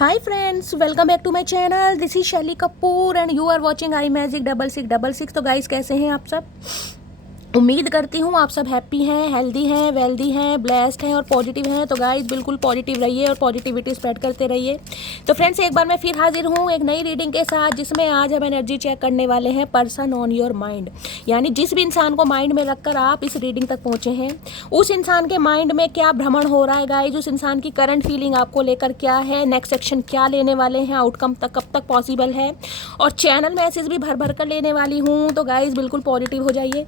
Hi friends, welcome back to my channel. This is Shelly Kapoor and you are watching iMagic 6666। तो guys कैसे हैं आप सब? उम्मीद करती हूँ आप सब हैप्पी हैं, हेल्दी हैं, वेल्दी हैं, ब्लेस्ड हैं और पॉजिटिव हैं। तो गाइस बिल्कुल पॉजिटिव रहिए और पॉजिटिविटी स्प्रेड करते रहिए। तो फ्रेंड्स एक बार मैं फिर हाजिर हूँ एक नई रीडिंग के साथ, जिसमें आज हम एनर्जी चेक करने वाले हैं पर्सन ऑन योर माइंड। यानी जिस भी इंसान को माइंड में रखकर आप इस रीडिंग तक पहुँचे हैं, उस इंसान के माइंड में क्या भ्रमण हो रहा है गाइस, उस इंसान की करंट फीलिंग आपको लेकर क्या है, नेक्स्ट एक्शन क्या लेने वाले हैं, आउटकम तक कब तक पॉसिबल है, और चैनल मैसेज भी भर भर कर लेने वाली हूँ। तो गाइस बिल्कुल पॉजिटिव हो जाइए,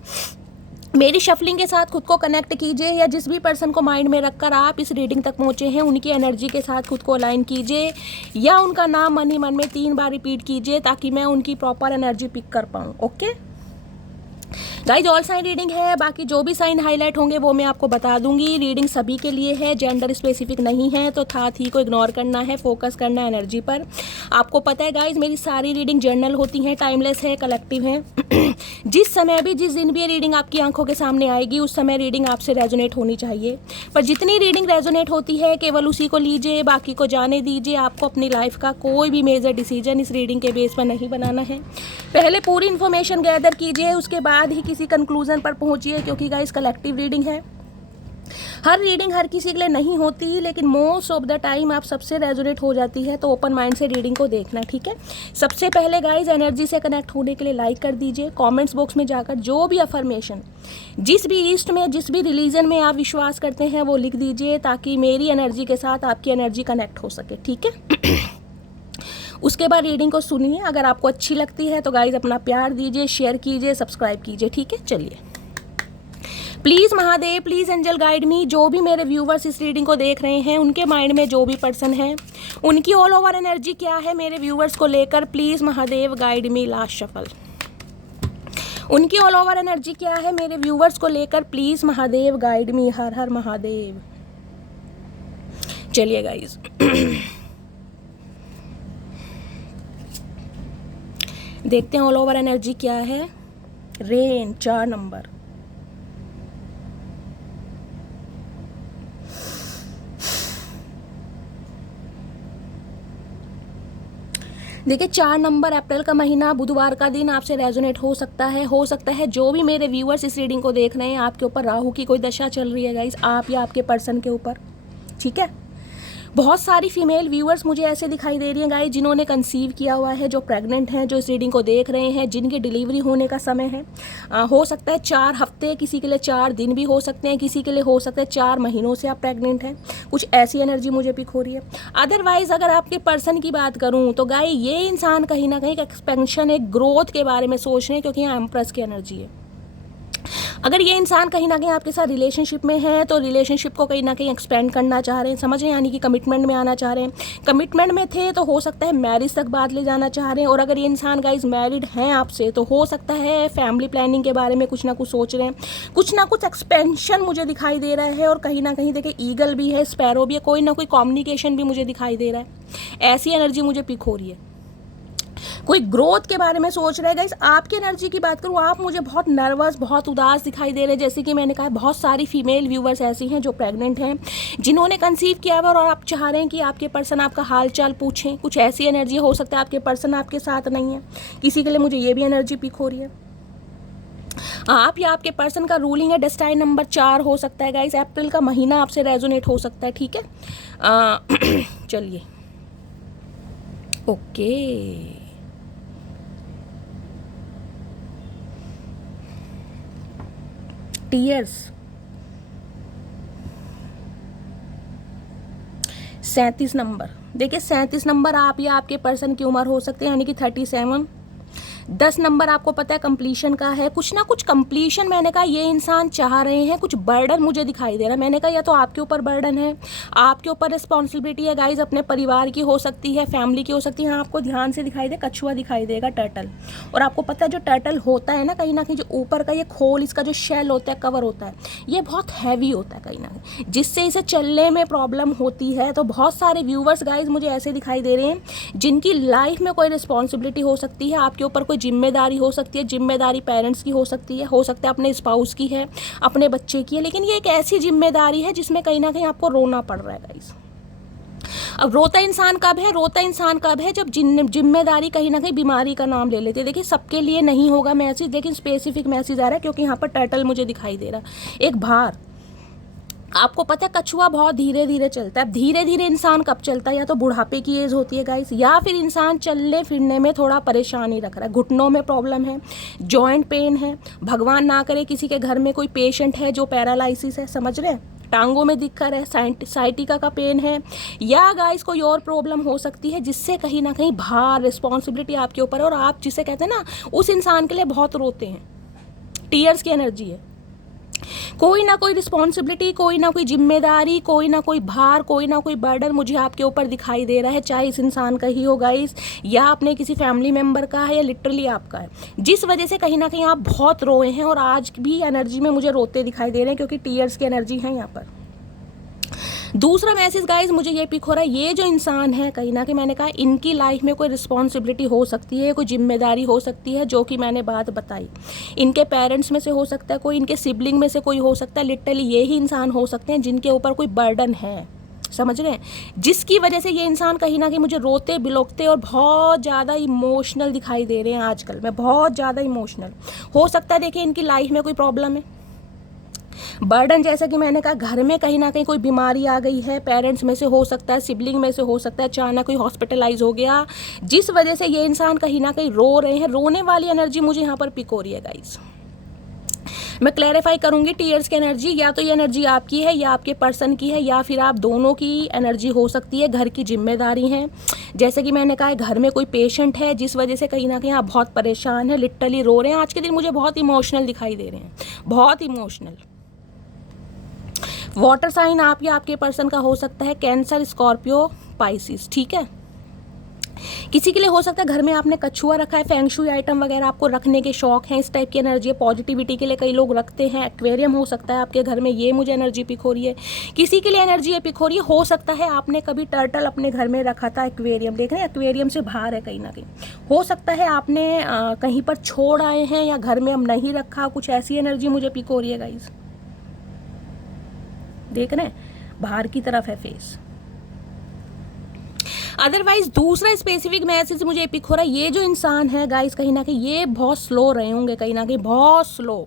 मेरी शफलिंग के साथ खुद को कनेक्ट कीजिए, या जिस भी पर्सन को माइंड में रखकर आप इस रीडिंग तक पहुंचे हैं उनकी एनर्जी के साथ खुद को अलाइन कीजिए, या उनका नाम मन ही मन में 3 बार रिपीट कीजिए ताकि मैं उनकी प्रॉपर एनर्जी पिक कर पाऊँ। Okay guys, all sign reading है, बाकी जो भी साइन हाईलाइट होंगे वो मैं आपको बता दूंगी। रीडिंग सभी के लिए है, जेंडर स्पेसिफिक नहीं है, तो था थी को इग्नोर करना है, फोकस करना है एनर्जी पर। आपको पता है गाइज मेरी सारी रीडिंग जर्नल होती हैं, टाइमलेस है, कलेक्टिव है। जिस समय भी जिस दिन भी ये रीडिंग आपकी आंखों के सामने आएगी उस समय रीडिंग आपसे रेजोनेट होनी चाहिए। पर जितनी रीडिंग रेजोनेट होती है केवल उसी को लीजिए, बाकी को जाने दीजिए। आपको अपनी लाइफ का कोई भी मेजर डिसीजन इस रीडिंग के बेस पर नहीं बनाना है। पहले पूरी इन्फॉर्मेशन गैदर कीजिए, उसके बाद ही किसी कंक्लूजन पर पहुंचिए, क्योंकि गाइस कलेक्टिव रीडिंग है। हर रीडिंग हर किसी के लिए नहीं होती, लेकिन मोस्ट ऑफ द टाइम आप सबसे रेजोनेट हो जाती है। तो ओपन माइंड से रीडिंग को देखना, ठीक है। सबसे पहले गाइस एनर्जी से कनेक्ट होने के लिए लाइक कर दीजिए। कमेंट्स बॉक्स में जाकर जो भी अफर्मेशन, जिस भी ईस्ट में, जिस भी रिलीजन में आप विश्वास करते हैं वो लिख दीजिए, ताकि मेरी एनर्जी के साथ आपकी एनर्जी कनेक्ट हो सके, ठीक है। उसके बाद रीडिंग को सुनिए। अगर आपको अच्छी लगती है तो गाइज अपना प्यार दीजिए, शेयर कीजिए, सब्सक्राइब कीजिए, ठीक है। चलिए, please Mahadev, please angel guide me. जो भी मेरे व्यूवर्स इस रीडिंग को देख रहे हैं उनके माइंड में जो भी पर्सन है उनकी ऑल ओवर एनर्जी क्या है मेरे व्यूवर्स को लेकर, please Mahadev guide me. Last shuffle, उनकी ऑल ओवर एनर्जी क्या है मेरे व्यूवर्स को लेकर, प्लीज़ महादेव गाइड मी। हर हर महादेव। चलिए गाइज देखते हैं ऑल ओवर एनर्जी क्या है। रेन 4 नंबर, देखिए 4 नंबर, अप्रैल का महीना, बुधवार का दिन आपसे रेजोनेट हो सकता है। जो भी मेरे व्यूअर्स इस रीडिंग को देख रहे हैं आपके ऊपर राहु की कोई दशा चल रही है गाइस, आप या आपके पर्सन के ऊपर, ठीक है। बहुत सारी फीमेल व्यूअर्स मुझे ऐसे दिखाई दे रही हैं गाइस जिन्होंने कंसीव किया हुआ है, जो प्रेग्नेंट हैं, जो इस रीडिंग को देख रहे हैं, जिनकी डिलीवरी होने का समय है। हो सकता है 4 हफ्ते, किसी के लिए 4 दिन भी हो सकते हैं, किसी के लिए हो सकता है 4 महीनों से आप प्रेग्नेंट हैं। कुछ ऐसी एनर्जी मुझे पिक हो रही है। अदरवाइज अगर आपके पर्सन की बात करूँ तो गाइस ये इंसान कहीं ना कहीं एक्सपेंशन, एक ग्रोथ के बारे में सोच रहे हैं, क्योंकि यहाँ एम्प्रेस की एनर्जी है। अगर ये इंसान कहीं ना कहीं आपके साथ रिलेशनशिप में है तो रिलेशनशिप को कहीं ना कहीं एक्सपेंड करना चाह रहे हैं, समझ रहे हैं, यानी कि कमिटमेंट में आना चाह रहे हैं। कमिटमेंट में थे तो हो सकता है मैरिज तक बात ले जाना चाह रहे हैं, और अगर ये इंसान गाइज मैरिड हैं आपसे तो हो सकता है फैमिली प्लानिंग के बारे में कुछ ना कुछ सोच रहे हैं। कुछ ना कुछ एक्सपेंशन मुझे दिखाई दे रहा है, और कहीं ना कहीं देखिए ईगल भी है, स्पैरो भी है, कोई ना कोई कम्युनिकेशन भी मुझे दिखाई दे रहा है। ऐसी एनर्जी मुझे पिक हो रही है। कोई ग्रोथ के बारे में सोच रहे हैं गाइस। आपकी एनर्जी की बात करूँ, आप मुझे बहुत नर्वस, बहुत उदास दिखाई दे रहे हैं। जैसे कि मैंने कहा बहुत सारी फीमेल व्यूवर्स ऐसी हैं जो प्रेग्नेंट हैं, जिन्होंने कंसीव किया हुआ, और आप चाह रहे हैं कि आपके पर्सन आपका हाल चाल पूछें। कुछ ऐसी एनर्जी हो सकता है आपके पर्सन आपके साथ नहीं है, किसी के लिए मुझे ये भी एनर्जी पिक हो रही है। आप या आपके पर्सन का रूलिंग है डेस्टाइन नंबर 4 हो सकता है गाइस। अप्रैल का महीना आपसे रेजोनेट हो सकता है, ठीक है। चलिए, ओके, टीयर्स 37 नंबर, देखिए 37 नंबर आप या आपके पर्सन की उम्र हो सकती है, यानी कि 37। 10 नंबर आपको पता है कंप्लीशन का है, कुछ ना कुछ कंप्लीशन। मैंने कहा ये इंसान चाह रहे हैं, कुछ बर्डन मुझे दिखाई दे रहा है। मैंने कहा या तो आपके ऊपर बर्डन है, आपके ऊपर रिस्पॉन्सिबिलिटी है गाइज, अपने परिवार की हो सकती है, फैमिली की हो सकती है। हाँ, आपको ध्यान से दिखाई दे, कछुआ दिखाई देगा, टर्टल। और आपको पता है जो टर्टल होता है ना, कहीं ना कहीं जो ऊपर का ये खोल, इसका जो शेल होता है, कवर होता है, ये बहुत हैवी होता है कहीं ना कहीं, जिससे इसे चलने में प्रॉब्लम होती है। तो बहुत सारे व्यूवर्स गाइज मुझे ऐसे दिखाई दे रहे हैं जिनकी लाइफ में कोई रिस्पॉन्सिबिलिटी हो सकती है, आपके ऊपर कोई जिम्मेदारी हो सकती है। जिम्मेदारी पेरेंट्स की हो सकती है, हो सकता है अपने स्पाउस की है, अपने बच्चे की है, लेकिन ये एक ऐसी जिम्मेदारी है जिसमें कहीं ना कहीं आपको रोना पड़ रहा है गाइस। अब रोता इंसान कब है? रोता इंसान कब है? जब जिम्मेदारी कहीं ना कहीं बीमारी का नाम ले लेते हैं। देखिए सबके लिए नहीं होगा मैसेज, लेकिन स्पेसिफिक मैसेज आ रहा है क्योंकि यहाँ पर टर्टल मुझे दिखाई दे रहा है, एक भार। आपको पता है कछुआ बहुत धीरे धीरे चलता है। अब धीरे धीरे इंसान कब चलता है? या तो बुढ़ापे की एज होती है गाइस, या फिर इंसान चलने फिरने में थोड़ा परेशानी रख रहा है, घुटनों में प्रॉब्लम है, जॉइंट पेन है, भगवान ना करे किसी के घर में कोई पेशेंट है जो पैरालाइसिस है, समझ रहे हैं, टांगों में दिक्कत है, साइटिका का पेन है, या गाइस कोई और प्रॉब्लम हो सकती है जिससे कहीं ना कहीं भार रिस्पॉन्सिबिलिटी आपके ऊपर है और आप जिसे कहते हैं ना उस इंसान के लिए बहुत रोते हैं। टीयर्स की एनर्जी है, कोई ना कोई रिस्पॉन्सिबिलिटी, कोई ना कोई जिम्मेदारी, कोई ना कोई भार, कोई ना कोई बर्डन मुझे आपके ऊपर दिखाई दे रहा है, चाहे इस इंसान का ही हो गाइस या अपने किसी फैमिली मेम्बर का है या लिटरली आपका है, जिस वजह से कहीं ना कहीं आप बहुत रोए हैं और आज भी एनर्जी में मुझे रोते दिखाई दे रहे हैं क्योंकि टीयर्स की एनर्जी है यहाँ पर। दूसरा मैसेज गाइज मुझे ये पिक हो रहा है, ये जो इंसान है कहीं ना कहीं मैंने कहा इनकी लाइफ में कोई रिस्पॉन्सिबिलिटी हो सकती है, कोई जिम्मेदारी हो सकती है, जो कि मैंने बात बताई। इनके पेरेंट्स में से हो सकता है कोई, इनके सिबलिंग में से कोई हो सकता है, लिटरली ये ही इंसान हो सकते हैं जिनके ऊपर कोई बर्डन है, समझ रहे हैं, जिसकी वजह से ये इंसान कहीं ना कहीं मुझे रोते बिलोकते और बहुत ज़्यादा इमोशनल दिखाई दे रहे हैं आजकल में, बहुत ज़्यादा इमोशनल। हो सकता है देखिए इनकी लाइफ में कोई प्रॉब्लम है, बर्डन, जैसा कि मैंने कहा घर में कहीं ना कहीं कोई बीमारी आ गई है, पेरेंट्स में से हो सकता है, सिबलिंग में से हो सकता है, अचानक कोई हॉस्पिटलाइज हो गया जिस वजह से ये इंसान कहीं ना कहीं रो रहे हैं। रोने वाली एनर्जी मुझे यहाँ पर पिक हो रही है गाइस। मैं क्लैरिफाई करूंगी टीयर्स की एनर्जी, या तो ये एनर्जी आपकी है या आपके पर्सन की है या फिर आप दोनों की एनर्जी हो सकती है। घर की जिम्मेदारी है, जैसे कि मैंने कहा घर में कोई पेशेंट है जिस वजह से कहीं ना कहीं आप बहुत परेशान हैं, लिटरली रो रहे हैं। आज के दिन मुझे बहुत इमोशनल दिखाई दे रहे हैं, बहुत इमोशनल। वाटर साइन आप या आपके पर्सन का हो सकता है कैंसर, स्कॉर्पियो, पाइसिस, ठीक है। किसी के लिए हो सकता है घर में आपने कछुआ रखा है, फेंगशुई आइटम वगैरह आपको रखने के शौक हैं, इस टाइप की एनर्जी है। पॉजिटिविटी के लिए कई लोग रखते हैं, एक्वेरियम हो सकता है आपके घर में, ये मुझे एनर्जी पिक हो रही है। किसी के लिए एनर्जी ये पिक हो रही है, हो सकता है आपने कभी टर्टल अपने घर में रखा था, एक्वेरियम, देख रहे हैं एक्वेरियम से बाहर है कहीं ना कहीं। हो सकता है आपने कहीं पर छोड़ आए हैं या घर में हम नहीं रखा, कुछ ऐसी एनर्जी मुझे पिक हो रही है गाइस। देख रहे हैं बाहर की तरफ है फेस। अदरवाइज दूसरा स्पेसिफिक मैसेज मुझे पिक हो रहा है, ये जो इंसान है गाइस कहीं ना कहीं ये बहुत स्लो रहे होंगे, कहीं ना कहीं बहुत स्लो।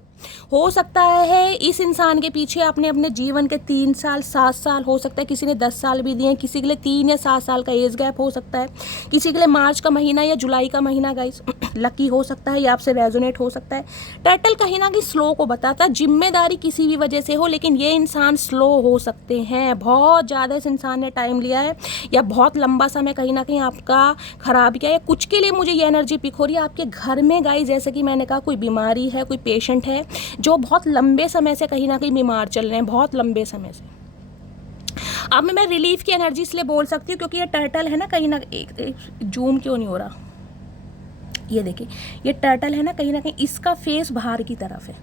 हो सकता है इस इंसान के पीछे आपने अपने जीवन के 3 साल 7 साल, हो सकता है किसी ने 10 साल भी दिए, किसी के लिए 3 या 7 साल का एज गैप हो सकता है, किसी के लिए मार्च का महीना या जुलाई का महीना गाइस लकी हो सकता है या आपसे रेजोनेट हो सकता है। टर्टल कहीं ना कहीं स्लो को बताता है, जिम्मेदारी किसी भी वजह से हो लेकिन ये इंसान स्लो हो सकते हैं, बहुत ज़्यादा इस इंसान ने टाइम लिया है या बहुत लंबा समय कहीं ना कहीं आपका खराब किया है। कुछ के लिए मुझे ये एनर्जी पिक हो रही है आपके घर में गाइस, जैसे कि मैंने कहा कोई बीमारी है, कोई पेशेंट है जो बहुत लंबे समय से कहीं ना कहीं बीमार चल रहे हैं, बहुत लंबे समय से। अब मैं रिलीफ की एनर्जी इसलिए बोल सकती हूँ क्योंकि ये टर्टल है ना कहीं ना, एक जूम क्यों नहीं हो रहा, ये देखिए ये टर्टल है ना कहीं इसका फेस बाहर की तरफ है,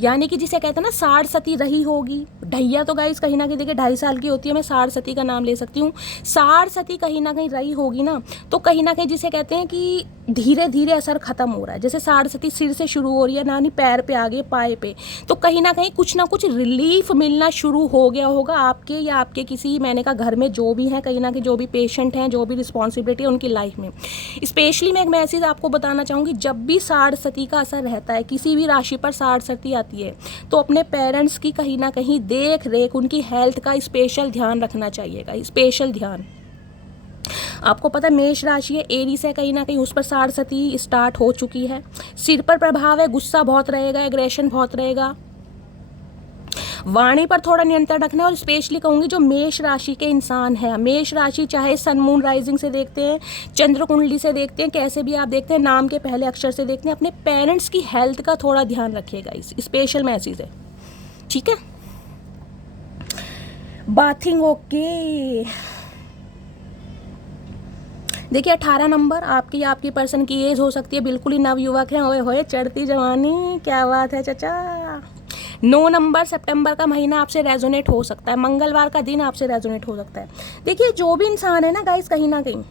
यानी कि जिसे कहते हैं ना साढ़ सती रही होगी। ढैया तो गाइस कहीं ना कहीं देखिए 2.5 साल की होती है, मैं साढ़ सती का नाम ले सकती हूँ। साढ़ सती कहीं ना कहीं रही होगी ना, तो कहीं ना कहीं जिसे कहते हैं कि धीरे धीरे असर खत्म हो रहा है। जैसे साढ़ सती सिर से शुरू हो रही है ना, पैर पे आगे, पाए पे, तो कहीं ना कुछ रिलीफ मिलना शुरू हो गया होगा आपके या आपके किसी, मैंने कहा घर में जो भी हैं कहीं ना कहीं, जो भी पेशेंट हैं, जो भी रिस्पॉन्सिबिलिटी है उनकी लाइफ में। स्पेशली मैं एक मैसेज आपको बताना चाहूँगी, जब भी साढ़ सती का असर रहता है, किसी भी राशि पर साढ़ सती आती है, तो अपने पेरेंट्स की कहीं ना कहीं देख रेख, उनकी हेल्थ का स्पेशल ध्यान रखना चाहिएगा, स्पेशल ध्यान। आपको पता है मेष राशि है, एरीज है, कहीं ना कहीं उस पर साढ़ सती स्टार्ट हो चुकी है। सिर पर प्रभाव है, गुस्सा बहुत रहेगा, एग्रेशन बहुत रहेगा, वाणी पर थोड़ा नियंत्रण रखना है। और स्पेशली कहूँगी जो मेष राशि के इंसान है, मेष राशि चाहे सन मून राइजिंग से देखते हैं, चंद्र कुंडली से देखते हैं, कैसे भी आप देखते हैं, नाम के पहले अक्षर से देखते हैं, अपने पेरेंट्स की हेल्थ का थोड़ा ध्यान रखिएगा, इस स्पेशल मैसेज है, ठीक है। बाथिंग ओके, देखिए 18 नंबर आपकी या आपकी पर्सन की एज हो सकती है, बिल्कुल ही नवयुवक हैं, ओए होए चढ़ती जवानी, क्या बात है चाचा। 9 नंबर सितंबर का महीना आपसे रेजोनेट हो सकता है, मंगलवार का दिन आपसे रेजोनेट हो सकता है। देखिए जो भी इंसान है ना गाइस कहीं ना कहीं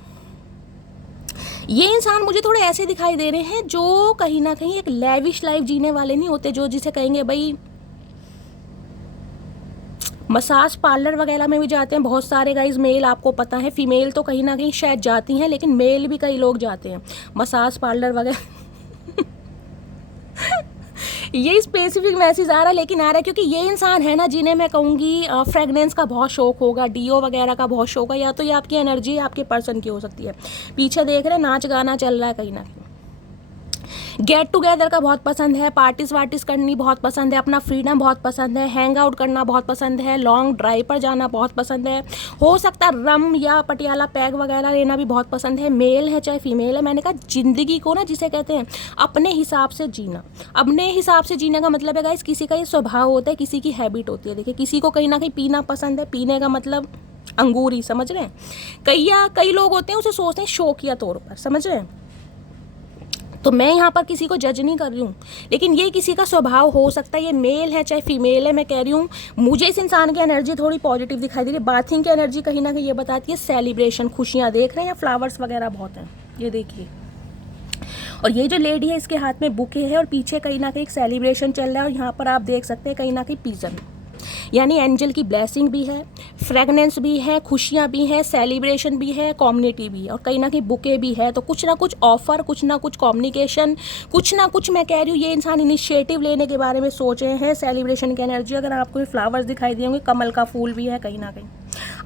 ये इंसान मुझे थोड़े ऐसे दिखाई दे रहे हैं जो कहीं ना कहीं एक लेविश लाइफ जीने वाले नहीं होते, जो जिसे कहेंगे भाई मसाज पार्लर वगैरह में भी जाते हैं बहुत सारे गाइज मेल, आपको पता है। फीमेल तो कहीं ना कहीं शायद जाती हैं, लेकिन मेल भी कई लोग जाते हैं मसाज पार्लर वगैरह। ये स्पेसिफिक मैसेज आ रहा है, लेकिन आ रहा है क्योंकि ये इंसान है ना जिन्हें मैं कहूँगी फ्रेगनेंस का बहुत शौक होगा, डीओ वगैरह का बहुत शौक है, या तो ये आपकी एनर्जी आपके पर्सन की हो सकती है। पीछे देख रहे हैं नाच गाना चल रहा है कहीं ना कहीं। गेट टुगेदर का बहुत पसंद है, पार्टीज वार्टीज करनी बहुत पसंद है, अपना फ्रीडम बहुत पसंद है, हैंग आउट करना बहुत पसंद है, लॉन्ग ड्राइव पर जाना बहुत पसंद है, हो सकता है रम या पटियाला पैग वगैरह लेना भी बहुत पसंद है। मेल है चाहे फीमेल है, मैंने कहा ज़िंदगी को ना जिसे कहते हैं अपने हिसाब से जीना। अपने हिसाब से जीने का मतलब है गाइस, किसी का ये स्वभाव होता है, किसी की हैबिट होती है। देखिए किसी को कहीं ना कहीं पीना पसंद है, पीने का मतलब अंगूर ही, समझ रहे हैं। कई लोग होते हैं उसे सोचते हैं शौकिया तौर पर, समझ रहे हैं। तो मैं यहाँ पर किसी को जज नहीं कर रही हूँ, लेकिन ये किसी का स्वभाव हो सकता है। ये मेल है चाहे फीमेल है, मैं कह रही हूँ मुझे इस इंसान की एनर्जी थोड़ी पॉजिटिव दिखाई दे रही है। बाथिंग की एनर्जी कहीं ना कहीं ये बताती है सेलिब्रेशन, खुशियाँ देख रहे हैं, या फ्लावर्स वगैरह बहुत हैं, ये देखिए। और ये जो लेडी है इसके हाथ में बुके है और पीछे कहीं ना कहीं एक सेलिब्रेशन चल रहा है। और यहाँ पर आप देख सकते हैं कहीं ना कहीं पीजन, यानी एंजल की ब्लेसिंग भी है, फ्रेगनेंस भी है, खुशियाँ भी हैं, सेलिब्रेशन भी है, कम्युनिटी भी है, और कहीं ना कहीं बुके भी है। तो कुछ ना कुछ ऑफर, कुछ ना कुछ कम्युनिकेशन, कुछ ना कुछ, मैं कह रही हूँ ये इंसान इनिशिएटिव लेने के बारे में सोच रहे हैं। सेलिब्रेशन की एनर्जी, अगर आपको फ्लावर्स दिखाई दिए होंगे, कमल का फूल भी है कहीं ना कहीं।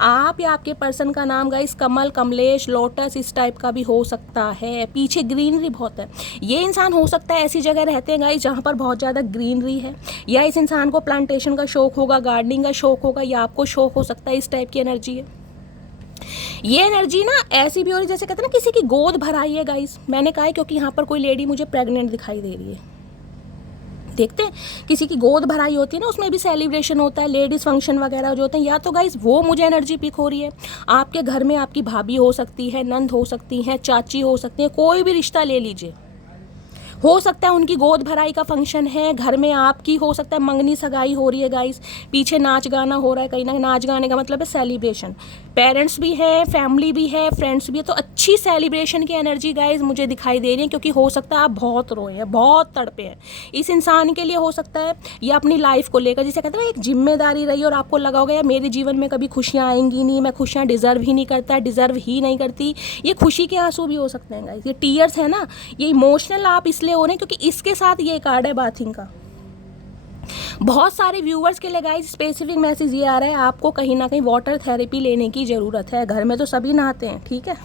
आप या आपके पर्सन का नाम गाइस कमल, कमलेश, लोटस इस टाइप का भी हो सकता है। पीछे ग्रीनरी बहुत है। ये इंसान हो सकता है ऐसी जगह रहते हैं गाइस जहाँ पर बहुत ज़्यादा ग्रीनरी है, या इस इंसान को प्लांटेशन का शौक होगा, गार्डनिंग का शौक होगा, या आपको शौक हो सकता है। इस टाइप की एनर्जी है। ये एनर्जी ना ऐसी भी हो रही जैसे कहते हैं ना किसी की गोद भराई है गाइस। मैंने कहा है क्योंकि यहाँ पर कोई लेडी मुझे प्रेग्नेंट दिखाई दे रही है। देखते हैं किसी की गोद भराई होती है ना, उसमें भी सेलिब्रेशन होता है, लेडीज़ फंक्शन वगैरह जो होते हैं। या तो गाइस वो मुझे एनर्जी पिक हो रही है। आपके घर में आपकी भाभी हो सकती है, नंद हो सकती हैं, चाची हो सकती है, कोई भी रिश्ता ले लीजिए, हो सकता है उनकी गोद भराई का फंक्शन है घर में। आपकी हो सकता है मंगनी सगाई हो रही है गाइस, पीछे नाच गाना हो रहा है कहीं ना। नाच गाने का मतलब है सेलिब्रेशन। पेरेंट्स भी है, फैमिली भी है, फ्रेंड्स भी है। तो अच्छी सेलिब्रेशन की एनर्जी गाइस मुझे दिखाई दे रही है, क्योंकि हो सकता है आप बहुत रोए हैं, बहुत तड़पे हैं। इस इंसान के लिए हो सकता है या अपनी लाइफ को लेकर, जिसे कहते हैं ना एक जिम्मेदारी रही और आपको लगा होगा यार मेरे जीवन में कभी खुशियाँ आएंगी नहीं, मैं खुशियाँ डिज़र्व ही नहीं करता, डिज़र्व ही नहीं करती। ये खुशी के आंसू भी हो सकते हैं गाइस। ये टीयर्स है ना, ये इमोशनल आप इसलिए हो रहे हैं क्योंकि इसके साथ ये कार्ड है बाथिंग का। बहुत सारे व्यूअर्स के लिए गाइस स्पेसिफिक मैसेज ये आ रहा है, आपको कहीं ना कहीं वाटर थेरेपी लेने की ज़रूरत है। घर में तो सभी नहाते हैं, ठीक है,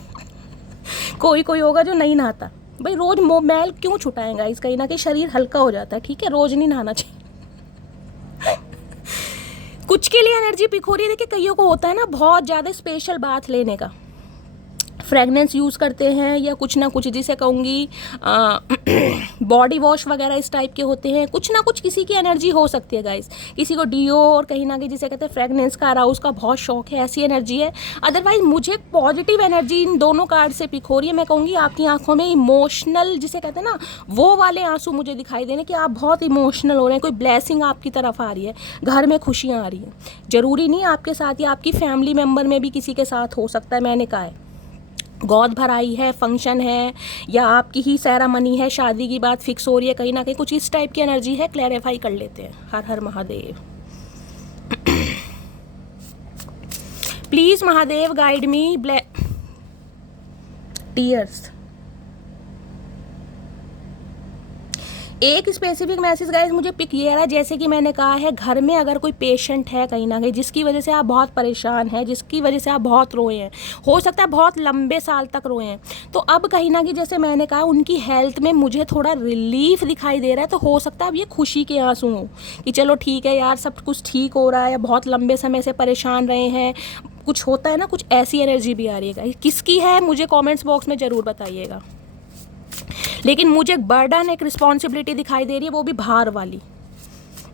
कोई कोई होगा जो नहीं नहाता। भाई रोज़ मैल क्यों छुटाएं गाइस, कहीं ना कहीं शरीर हल्का हो जाता है, ठीक है, रोज़ नहीं नहाना चाहिए। कुछ के लिए एनर्जी पिक हो रही है। देखिए कईयों को होता है ना बहुत ज़्यादा स्पेशल बाथ लेने का, फ्रेगनेंस यूज़ करते हैं, या कुछ ना कुछ जिसे कहूँगी बॉडी वॉश वगैरह इस टाइप के होते हैं। कुछ ना कुछ किसी की एनर्जी हो सकती है गाइस। किसी को डीओ और कहीं ना कहीं जिसे कहते हैं फ्रेगनेंस का, अराउज का बहुत शौक है, ऐसी एनर्जी है। अदरवाइज मुझे पॉजिटिव एनर्जी इन दोनों कार्ड से पिक हो रही है। मैं कहूँगी आपकी आंखों में इमोशनल जिसे कहते हैं ना वो वाले आंसू मुझे दिखाई दे रहे हैं कि आप बहुत इमोशनल हो रहे हैं। कोई ब्लेसिंग आपकी तरफ आ रही है, घर में खुशियाँ आ रही हैं। ज़रूरी नहीं आपके साथ, या आपकी फैमिली मेम्बर में भी किसी के साथ हो सकता है। मैंने कहा है गोद भराई है, फंक्शन है, या आपकी ही सेरेमनी है, शादी की बात फिक्स हो रही है कहीं ना कहीं, कुछ इस टाइप की एनर्जी है। क्लैरिफाई कर लेते हैं। Har Har Mahadev. Please Mahadev guide me tears. एक स्पेसिफिक मैसेज गाइस मुझे पिक ये रहा है, जैसे कि मैंने कहा है घर में अगर कोई पेशेंट है कहीं ना कहीं जिसकी वजह से आप बहुत परेशान हैं, जिसकी वजह से आप बहुत रोए हैं, हो सकता है बहुत लंबे साल तक रोए हैं। तो अब कहीं ना कहीं जैसे मैंने कहा उनकी हेल्थ में मुझे थोड़ा रिलीफ दिखाई दे रहा है। तो हो सकता है अब ये खुशी के आंसू हो कि चलो ठीक है यार सब कुछ ठीक हो रहा है, या बहुत लंबे समय से परेशान रहे हैं, कुछ होता है ना, कुछ ऐसी एनर्जी भी आ रही है। किसकी है मुझे कॉमेंट्स बॉक्स में ज़रूर बताइएगा। लेकिन मुझे एक बर्डन, एक रिस्पॉन्सिबिलिटी दिखाई दे रही है, वो भी भार वाली,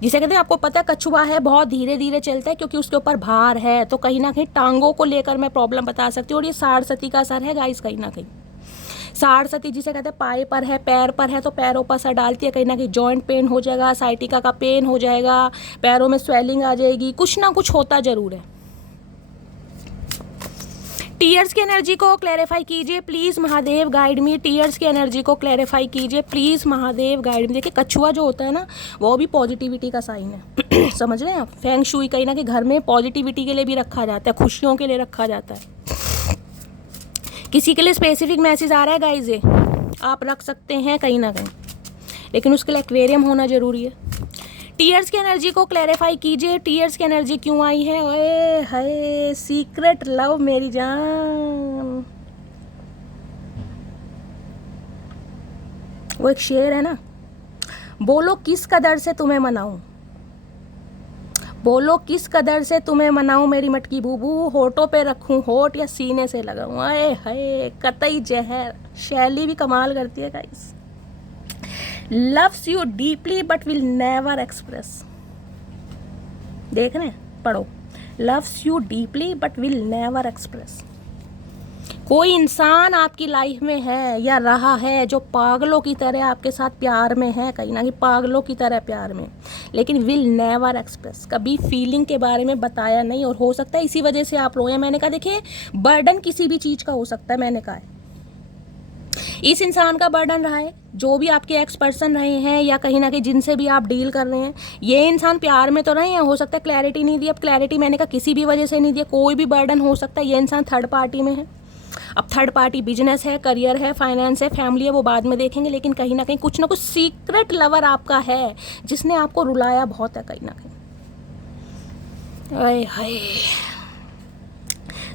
जिसे कहते हैं आपको पता है कछुआ है बहुत धीरे धीरे चलता है क्योंकि उसके ऊपर भार है। तो कहीं ना कहीं टांगों को लेकर मैं प्रॉब्लम बता सकती हूँ। और ये साढ़सती का असर है गाइस, कहीं ना कहीं साढ़सती जिसे कहते हैं पाए पर है, पैर पर है, तो पैरों पर असर डालती है। कहीं ना कहीं जॉइंट पेन हो जाएगा, साइटिका का पेन हो जाएगा, पैरों में स्वेलिंग आ जाएगी, कुछ ना कुछ होता जरूर है। टीयर्स की एनर्जी को क्लैरिफाई कीजिए please Mahadev guide me. Tears की एनर्जी को क्लैरिफाई कीजिए प्लीज़ महादेव गाइड मी। देखिए कछुआ जो होता है ना वो भी पॉजिटिविटी का साइन है। समझ रहे हैं आप? फेंग शुई कहीं ना कहीं घर में पॉजिटिविटी के लिए भी रखा जाता है, खुशियों के लिए रखा जाता है। किसी के लिए स्पेसिफिक मैसेज आ रहा है गाइस, ये आप रख सकते हैं कहीं ना कहीं, लेकिन उसके लिए एक्वेरियम होना जरूरी है। टीयर्स की एनर्जी को क्लैरिफाई कीजिए, टीयर्स की एनर्जी क्यों आई है? ओए हाय, सीक्रेट लव मेरी जान। वो एक शेर है ना, बोलो किस कदर से तुम्हें मनाऊं, बोलो किस कदर से तुम्हें मनाऊं मेरी मटकी बूबू, होठों पे रखूं होठ या सीने से लगाऊं। आए हाय, कतई जहर। शैली भी कमाल करती है guys. Loves you deeply but will never express. देख रहे हैं, पढ़ो। Loves you deeply but will never express. कोई इंसान आपकी लाइफ में है या रहा है जो पागलों की तरह आपके साथ प्यार में है, कहीं ना कहीं पागलों की तरह प्यार में, लेकिन विल नेवर एक्सप्रेस, कभी फीलिंग के बारे में बताया नहीं। और हो सकता है इसी वजह से आप रोए। मैंने कहा देखिए, बर्डन किसी भी चीज़ का हो सकता है। मैंने कहा है इस इंसान का बर्डन रहा है, जो भी आपके एक्स पर्सन रहे हैं या कहीं ना कहीं जिनसे भी आप डील कर रहे हैं, ये इंसान प्यार में तो रहे हैं, हो सकता है क्लैरिटी नहीं दी। अब क्लैरिटी मैंने कहा किसी भी वजह से नहीं दिया, कोई भी बर्डन हो सकता है। ये इंसान थर्ड पार्टी में है। अब थर्ड पार्टी बिजनेस है, करियर है, फाइनेंस है, फैमिली है, वो बाद में देखेंगे, लेकिन कहीं ना कुछ सीक्रेट लवर आपका है जिसने आपको रुलाया बहुत है कहीं ना कहीं। आए हाय,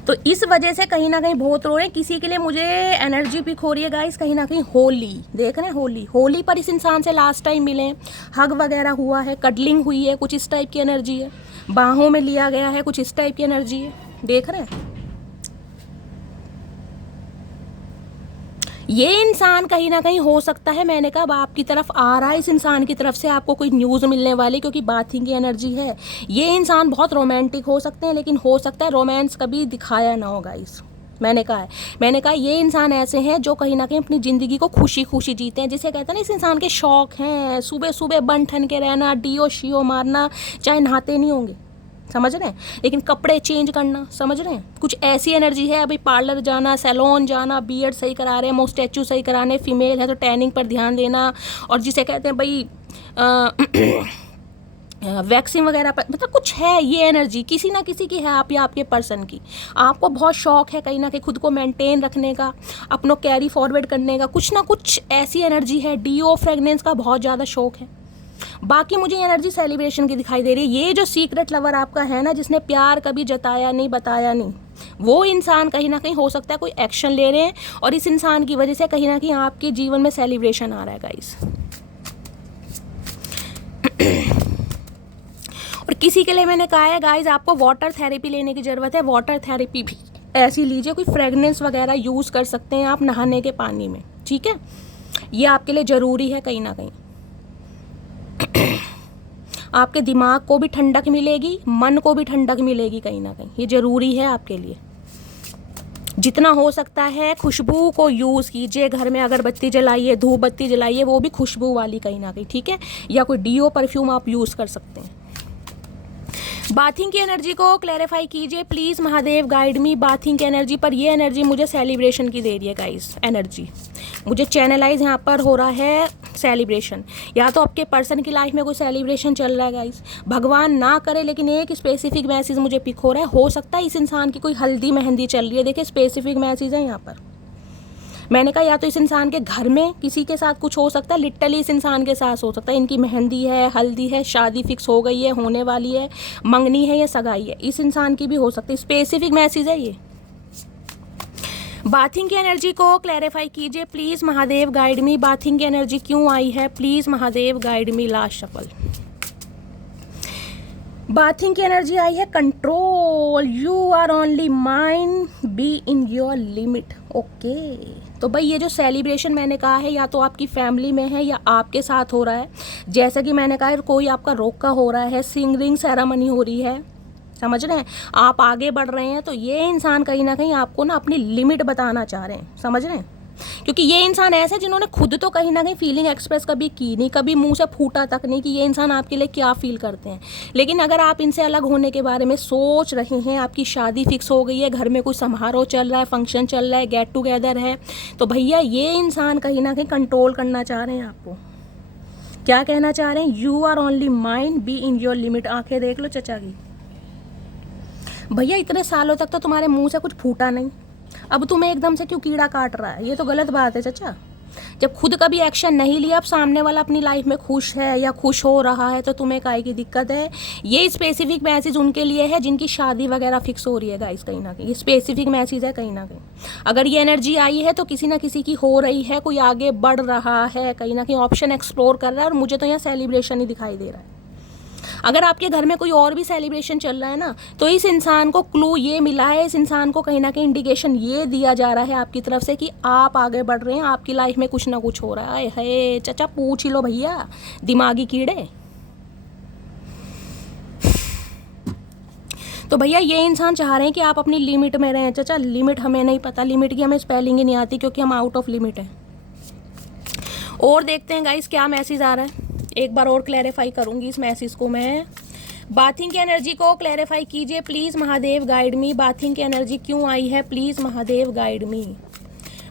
तो इस वजह से कहीं ना कहीं बहुत रो रहे हैं। किसी के लिए मुझे एनर्जी पिक हो रही है गाइस, कहीं ना कहीं होली। देख रहे हैं, होली पर इस इंसान से लास्ट टाइम मिले, हग वगैरह हुआ है, कडलिंग हुई है, कुछ इस टाइप की एनर्जी है, बाहों में लिया गया है, कुछ इस टाइप की एनर्जी है। देख रहे हैं, ये इंसान कहीं ना कहीं हो सकता है, मैंने कहा अब आपकी तरफ आ रहा है, इस इंसान की तरफ से आपको कोई न्यूज़ मिलने वाली, क्योंकि बाथिंग की एनर्जी है। ये इंसान बहुत रोमांटिक हो सकते हैं, लेकिन हो सकता है रोमांस कभी दिखाया ना हो गाइस। मैंने कहा ये इंसान ऐसे हैं जो कहीं ना कहीं अपनी ज़िंदगी को खुशी खुशी जीते हैं, जिसे कहते हैं ना, इस इंसान के शौक हैं सुबह सुबह बन ठन के रहना, डीओ शियो मारना, चाहे नहाते नहीं होंगे, समझ रहे हैं, लेकिन कपड़े चेंज करना, समझ रहे हैं। कुछ ऐसी एनर्जी है, अभी पार्लर जाना, सैलून जाना, बियर्ड सही करा रहे हैं, मोस्टैचू सही कराने, फीमेल है तो टैनिंग पर ध्यान देना, और जिसे कहते हैं भाई वैक्सिंग वगैरह पर, मतलब कुछ है ये एनर्जी किसी ना किसी की है, आप या आपके पर्सन की। आपको बहुत शौक है कहीं ना कहीं खुद को मेंटेन रखने का, अपनों कैरी फॉरवर्ड करने का, कुछ ना कुछ ऐसी एनर्जी है। डीओ फ्रेगनेंस का बहुत ज़्यादा शौक है। बाकी मुझे एनर्जी सेलिब्रेशन की दिखाई दे रही है। ये जो सीक्रेट लवर आपका है ना, जिसने प्यार कभी जताया नहीं, बताया नहीं, वो इंसान कहीं ना कहीं हो सकता है कोई एक्शन ले रहे हैं, और इस इंसान की वजह से कहीं ना कहीं आपके जीवन में सेलिब्रेशन आ रहा है गाइस। और किसी के लिए मैंने कहा है गाइस, आपको वाटर थेरेपी लेने की ज़रूरत है। वाटर थेरेपी भी ऐसी लीजिए, कोई फ्रेगनेंस वगैरह यूज़ कर सकते हैं आप नहाने के पानी में, ठीक है। ये आपके लिए ज़रूरी है कहीं ना कहीं। आपके दिमाग को भी ठंडक मिलेगी, मन को भी ठंडक मिलेगी कहीं ना कहीं, ये ज़रूरी है आपके लिए। जितना हो सकता है खुशबू को यूज़ कीजिए, घर में अगरबत्ती जलाइए, धूप बत्ती जलाइए, वो भी खुशबू वाली कहीं ना कहीं, ठीक है। या कोई डीओ परफ्यूम आप यूज़ कर सकते हैं। बाथिंग की एनर्जी को क्लैरिफाई कीजिए please, Mahadev guide me bathing की एनर्जी पर। ये एनर्जी मुझे सेलिब्रेशन की दे रही है गाइस, एनर्जी मुझे चैनलाइज यहाँ पर हो रहा है सेलिब्रेशन। या तो आपके पर्सन की लाइफ में कोई सेलिब्रेशन चल रहा है गाइस, भगवान ना करे, लेकिन एक स्पेसिफिक मैसेज मुझे पिक हो रहा है। हो सकता है इस इंसान की कोई हल्दी मेहंदी चल रही है, देखिए स्पेसिफिक मैसेज है यहाँ पर। मैंने कहा या तो इस इंसान के घर में किसी के साथ कुछ हो सकता है, लिटरली इस इंसान के साथ हो सकता है, इनकी मेहंदी है, हल्दी है, शादी फिक्स हो गई है, होने वाली है, मंगनी है या सगाई है, इस इंसान की भी हो सकती है। स्पेसिफिक मैसेज है ये। बाथिंग की एनर्जी को क्लैरिफाई कीजिए please, Mahadev guide me. Bathing की एनर्जी क्यों आई है please, Mahadev guide me. Last shuffle. Bathing की एनर्जी आई है control, you are only mine, be in your limit. Okay, तो भाई ये जो सेलिब्रेशन मैंने कहा है, या तो आपकी फैमिली में है या आपके साथ हो रहा है। जैसा कि मैंने कहा है, कोई आपका रोका हो रहा है, सिंगरिंग सेरेमनी हो रही है, समझ रहे हैं, आप आगे बढ़ रहे हैं, तो ये इंसान कहीं ना कहीं आपको ना अपनी लिमिट बताना चाह रहे हैं, समझ रहे हैं। क्योंकि ये इंसान ऐसे जिन्होंने खुद तो कहीं ना कहीं फीलिंग एक्सप्रेस कभी की नहीं, कभी मुंह से फूटा तक नहीं कि ये इंसान आपके लिए क्या फील करते हैं। लेकिन अगर आप इनसे अलग होने के बारे में सोच रहे हैं, आपकी शादी फिक्स हो गई है, घर में कोई समारोह चल रहा है, फंक्शन चल रहा है, गेट टुगेदर है, तो भैया ये इंसान कहीं ना कहीं कंट्रोल करना चाह रहे हैं आपको क्या कहना चाह रहे हैं? You are only mind, be in your limit. आंखें देख लो चचा की। भैया इतने सालों तक तो तुम्हारे मुंह से कुछ फूटा नहीं, अब तुम्हें एकदम से क्यों कीड़ा काट रहा है? ये तो गलत बात है चचा। जब खुद कभी एक्शन नहीं लिया, अब सामने वाला अपनी लाइफ में खुश है या खुश हो रहा है, तो तुम्हें काहे की दिक्कत है? ये स्पेसिफिक मैसेज उनके लिए है जिनकी शादी वगैरह फिक्स हो रही है गाइस। कहीं ना कहीं ये स्पेसिफिक मैसेज है। कहीं ना कहीं अगर ये एनर्जी आई है तो किसी ना किसी की हो रही है, कोई आगे बढ़ रहा है, कहीं ना कहीं ऑप्शन एक्सप्लोर कर रहा है। और मुझे तो यहाँ सेलिब्रेशन ही दिखाई दे रहा है। अगर आपके घर में कोई और भी सेलिब्रेशन चल रहा है ना, तो इस इंसान को क्लू ये मिला है, इस इंसान को कहीं ना कहीं इंडिकेशन ये दिया जा रहा है आपकी तरफ से कि आप आगे बढ़ रहे हैं, आपकी लाइफ में कुछ ना कुछ हो रहा है। हे चचा पूछ ही लो भैया, दिमागी कीड़े। तो भैया ये इंसान चाह रहे हैं कि आप अपनी लिमिट में रहें। चचा लिमिट हमें नहीं पता, लिमिट की हमें स्पेलिंग ही नहीं आती, क्योंकि हम आउट ऑफ लिमिट हैं। और देखते हैं गाइस क्या मैसेज आ रहा है। एक बार और क्लैरिफाई करूंगी इस मैसेज को मैं। बाथिंग की एनर्जी को क्लैरिफाई कीजिए please Mahadev, guide me. Bathing की एनर्जी क्यों आई है please Mahadev, guide me.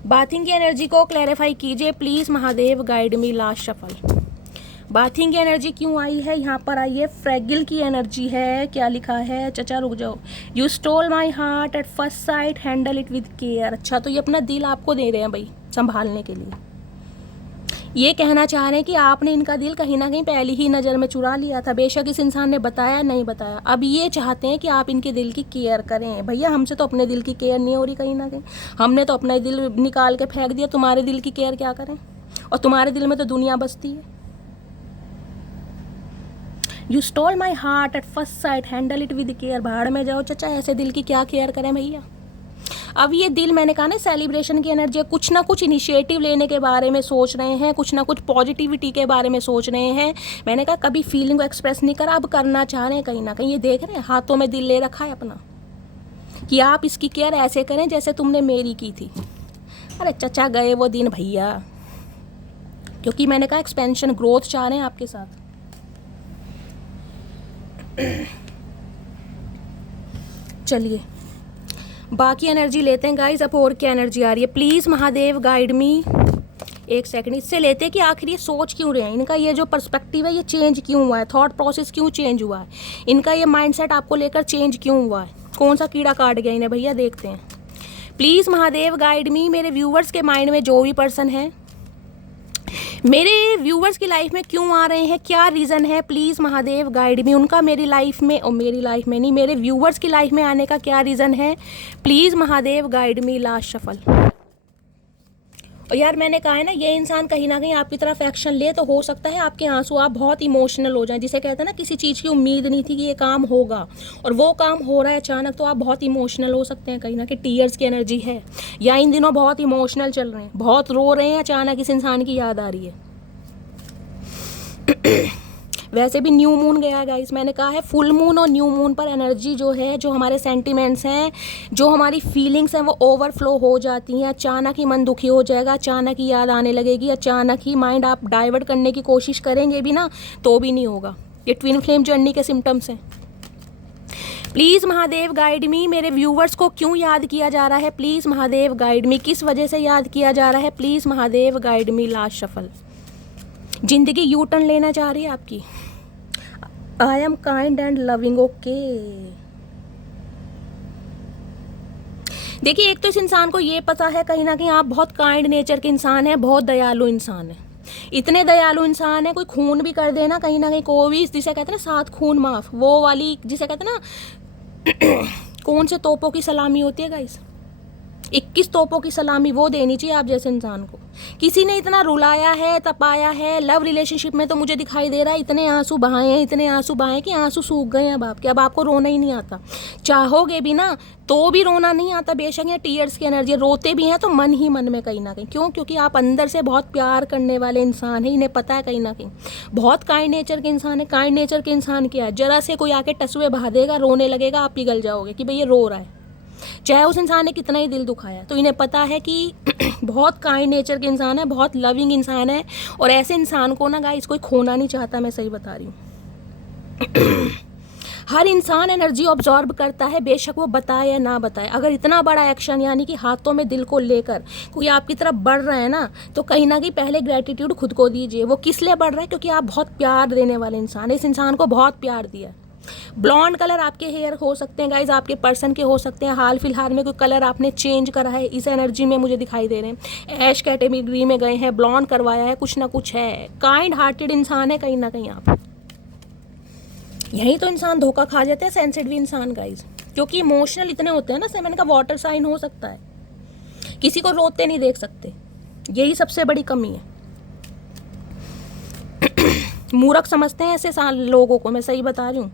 Bathing की एनर्जी को क्लैरिफाई कीजिए please Mahadev, guide me. Last shuffle. Bathing की एनर्जी क्यों आई है? यहाँ पर आई है फ्रैगिल की एनर्जी है। क्या लिखा है? चचा रुक जाओ। You stole my heart at first sight, handle it with care. अच्छा, तो ये अपना दिल आपको दे रहे हैं भाई संभालने के लिए। ये कहना चाह रहे हैं कि आपने इनका दिल कहीं ना कहीं पहली ही नज़र में चुरा लिया था। बेशक इस इंसान ने बताया नहीं बताया, अब ये चाहते हैं कि आप इनके दिल की केयर करें। भैया हमसे तो अपने दिल की केयर नहीं हो रही, कहीं ना कहीं हमने तो अपना दिल निकाल के फेंक दिया। तुम्हारे दिल की केयर क्या करें? और तुम्हारे दिल में तो दुनिया बसती है। You stole my heart at first sight, handle it with care. भाड़ में जाओ चचा, ऐसे दिल की क्या केयर करें भैया। अब ये दिल, मैंने कहा ना सेलिब्रेशन की एनर्जी, कुछ ना कुछ इनिशिएटिव लेने के बारे में सोच रहे हैं, कुछ ना कुछ पॉजिटिविटी के बारे में सोच रहे हैं। मैंने कहा कभी फीलिंग को एक्सप्रेस नहीं करा, अब करना चाह रहे हैं। कहीं ना कहीं ये देख रहे हैं हाथों में दिल ले रखा है अपना, कि आप इसकी केयर ऐसे करें जैसे तुमने मेरी की थी। अरे चचा गए वो दिन भैया, क्योंकि मैंने कहा एक्सपेंशन ग्रोथ चाह रहे हैं आपके साथ। चलिए बाकी एनर्जी लेते हैं गाइज। अब और क्या एनर्जी आ रही है? प्लीज़ महादेव गाइड मी। एक सेकंड इससे लेते हैं कि आखिर ये सोच क्यों रहे हैं, इनका ये जो पर्सपेक्टिव है ये चेंज क्यों हुआ है, थॉट प्रोसेस क्यों चेंज हुआ है, इनका ये माइंडसेट आपको लेकर चेंज क्यों हुआ है, कौन सा कीड़ा काट गया इन्हें भैया, देखते हैं। प्लीज़ महादेव गाइड मी। मेरे व्यूवर्स के माइंड में जो भी पर्सन है मेरे व्यूवर्स की लाइफ में क्यों आ रहे हैं, क्या रीज़न है, प्लीज़ महादेव गाइड मी। उनका मेरी लाइफ में, और मेरी लाइफ में नहीं, मेरे व्यूवर्स की लाइफ में आने का क्या रीज़न है, please Mahadev guide me. Last shuffle. और यार मैंने कहा है ना, ये इंसान कहीं ना कहीं आपकी तरफ एक्शन ले तो हो सकता है आपके आंसू, आप बहुत इमोशनल हो जाएं। जिसे कहते हैं ना किसी चीज़ की उम्मीद नहीं थी कि ये काम होगा और वो काम हो रहा है अचानक, तो आप बहुत इमोशनल हो सकते हैं। कहीं ना कहीं टीयर्स की एनर्जी है, या इन दिनों बहुत इमोशनल चल रहे हैं, बहुत रो रहे हैं, अचानक इस इंसान की याद आ रही है। वैसे भी न्यू मून गया है गाइस, मैंने कहा है फुल मून और न्यू मून पर एनर्जी जो है, जो हमारे सेंटिमेंट्स हैं, जो हमारी फीलिंग्स हैं, वो ओवरफ्लो हो जाती हैं। अचानक ही मन दुखी हो जाएगा, अचानक ही याद आने लगेगी, अचानक ही माइंड आप डाइवर्ट करने की कोशिश करेंगे भी ना तो भी नहीं होगा। ये ट्विन फ्लेम जर्नी के सिम्टम्स हैं। प्लीज़ महादेव गाइड मी। मेरे व्यूवर्स को क्यों याद किया जा रहा है, प्लीज़ महादेव गाइड मी। किस वजह से याद किया जा रहा है, please Mahadev guide me. Last shuffle. जिंदगी यू टर्न लेना चाह रही है आपकी। I am kind and loving, okay. देखिए एक तो इस इंसान को ये पता है कहीं ना कहीं आप बहुत काइंड नेचर के इंसान हैं, बहुत दयालु इंसान है। इतने दयालु इंसान है, कोई खून भी कर देना कहीं ना कहीं, कोई भी, जिसे कहते हैं ना 7 खून माफ, वो वाली जिसे कहते हैं ना कौन से तोपों की सलामी होती है गाइस, 21 तोपों की सलामी, वो देनी चाहिए आप जैसे इंसान को। किसी ने इतना रुलाया है, तपाया है, लव रिलेशनशिप में तो मुझे दिखाई दे रहा है इतने आंसू बहाए हैं, इतने आंसू बहाए कि आंसू सूख गए हैं अब आपके। अब आपको रोना ही नहीं आता, चाहोगे भी ना तो भी रोना नहीं आता। बेशक ये टीयर्स की एनर्जी, रोते भी हैं तो मन ही मन में कहीं ना कहीं। क्यों? क्योंकि आप अंदर से बहुत प्यार करने वाले इंसान हैं, इन्हें पता है कहीं ना कहीं बहुत काइंड नेचर के इंसान है। काइंड नेचर के इंसान क्या है, जरा से कोई आके टसुए बहा देगा, रोने लगेगा, आप पिघल जाओगे कि भाई ये रो रहा है, चाहे उस इंसान ने कितना ही दिल दुखाया। तो इन्हें पता है कि बहुत काइंड नेचर के इंसान है, बहुत लविंग इंसान है, और ऐसे इंसान को ना गाइस कोई खोना नहीं चाहता, मैं सही बता रही हूँ। हर इंसान एनर्जी ऑब्जॉर्ब करता है, बेशक वो बताए या ना बताए। अगर इतना बड़ा एक्शन यानी कि हाथों में दिल को लेकर कोई आपकी तरफ बढ़ रहा है ना, तो कहीं ना कहीं पहले ग्रेटिट्यूड खुद को दीजिए। वो किस लिए बढ़ रहा है? क्योंकि आप बहुत प्यार देने वाले इंसान है, इस इंसान को बहुत प्यार दिया। ब्लॉन्ड कलर आपके हेयर हो सकते हैं गाइज, आपके पर्सन के हो सकते हैं। हाल फिलहाल में कोई कलर आपने चेंज करा है, इस एनर्जी में मुझे दिखाई दे रहे हैं। ऐश कैटेगरी में गए हैं, ब्लॉन्ड करवाया है, कुछ ना कुछ है। काइंड हार्टेड इंसान है कहीं ना कहीं आप। यही तो इंसान धोखा खा जाते हैं, सेंसिटिव इंसान गाइज, क्योंकि इमोशनल इतने होते हैं ना। सेवन का वाटर साइन हो सकता है, किसी को रोते नहीं देख सकते, यही सबसे बड़ी कमी है। मूर्ख समझते हैं ऐसे लोगों को, मैं सही बता रही हूँ।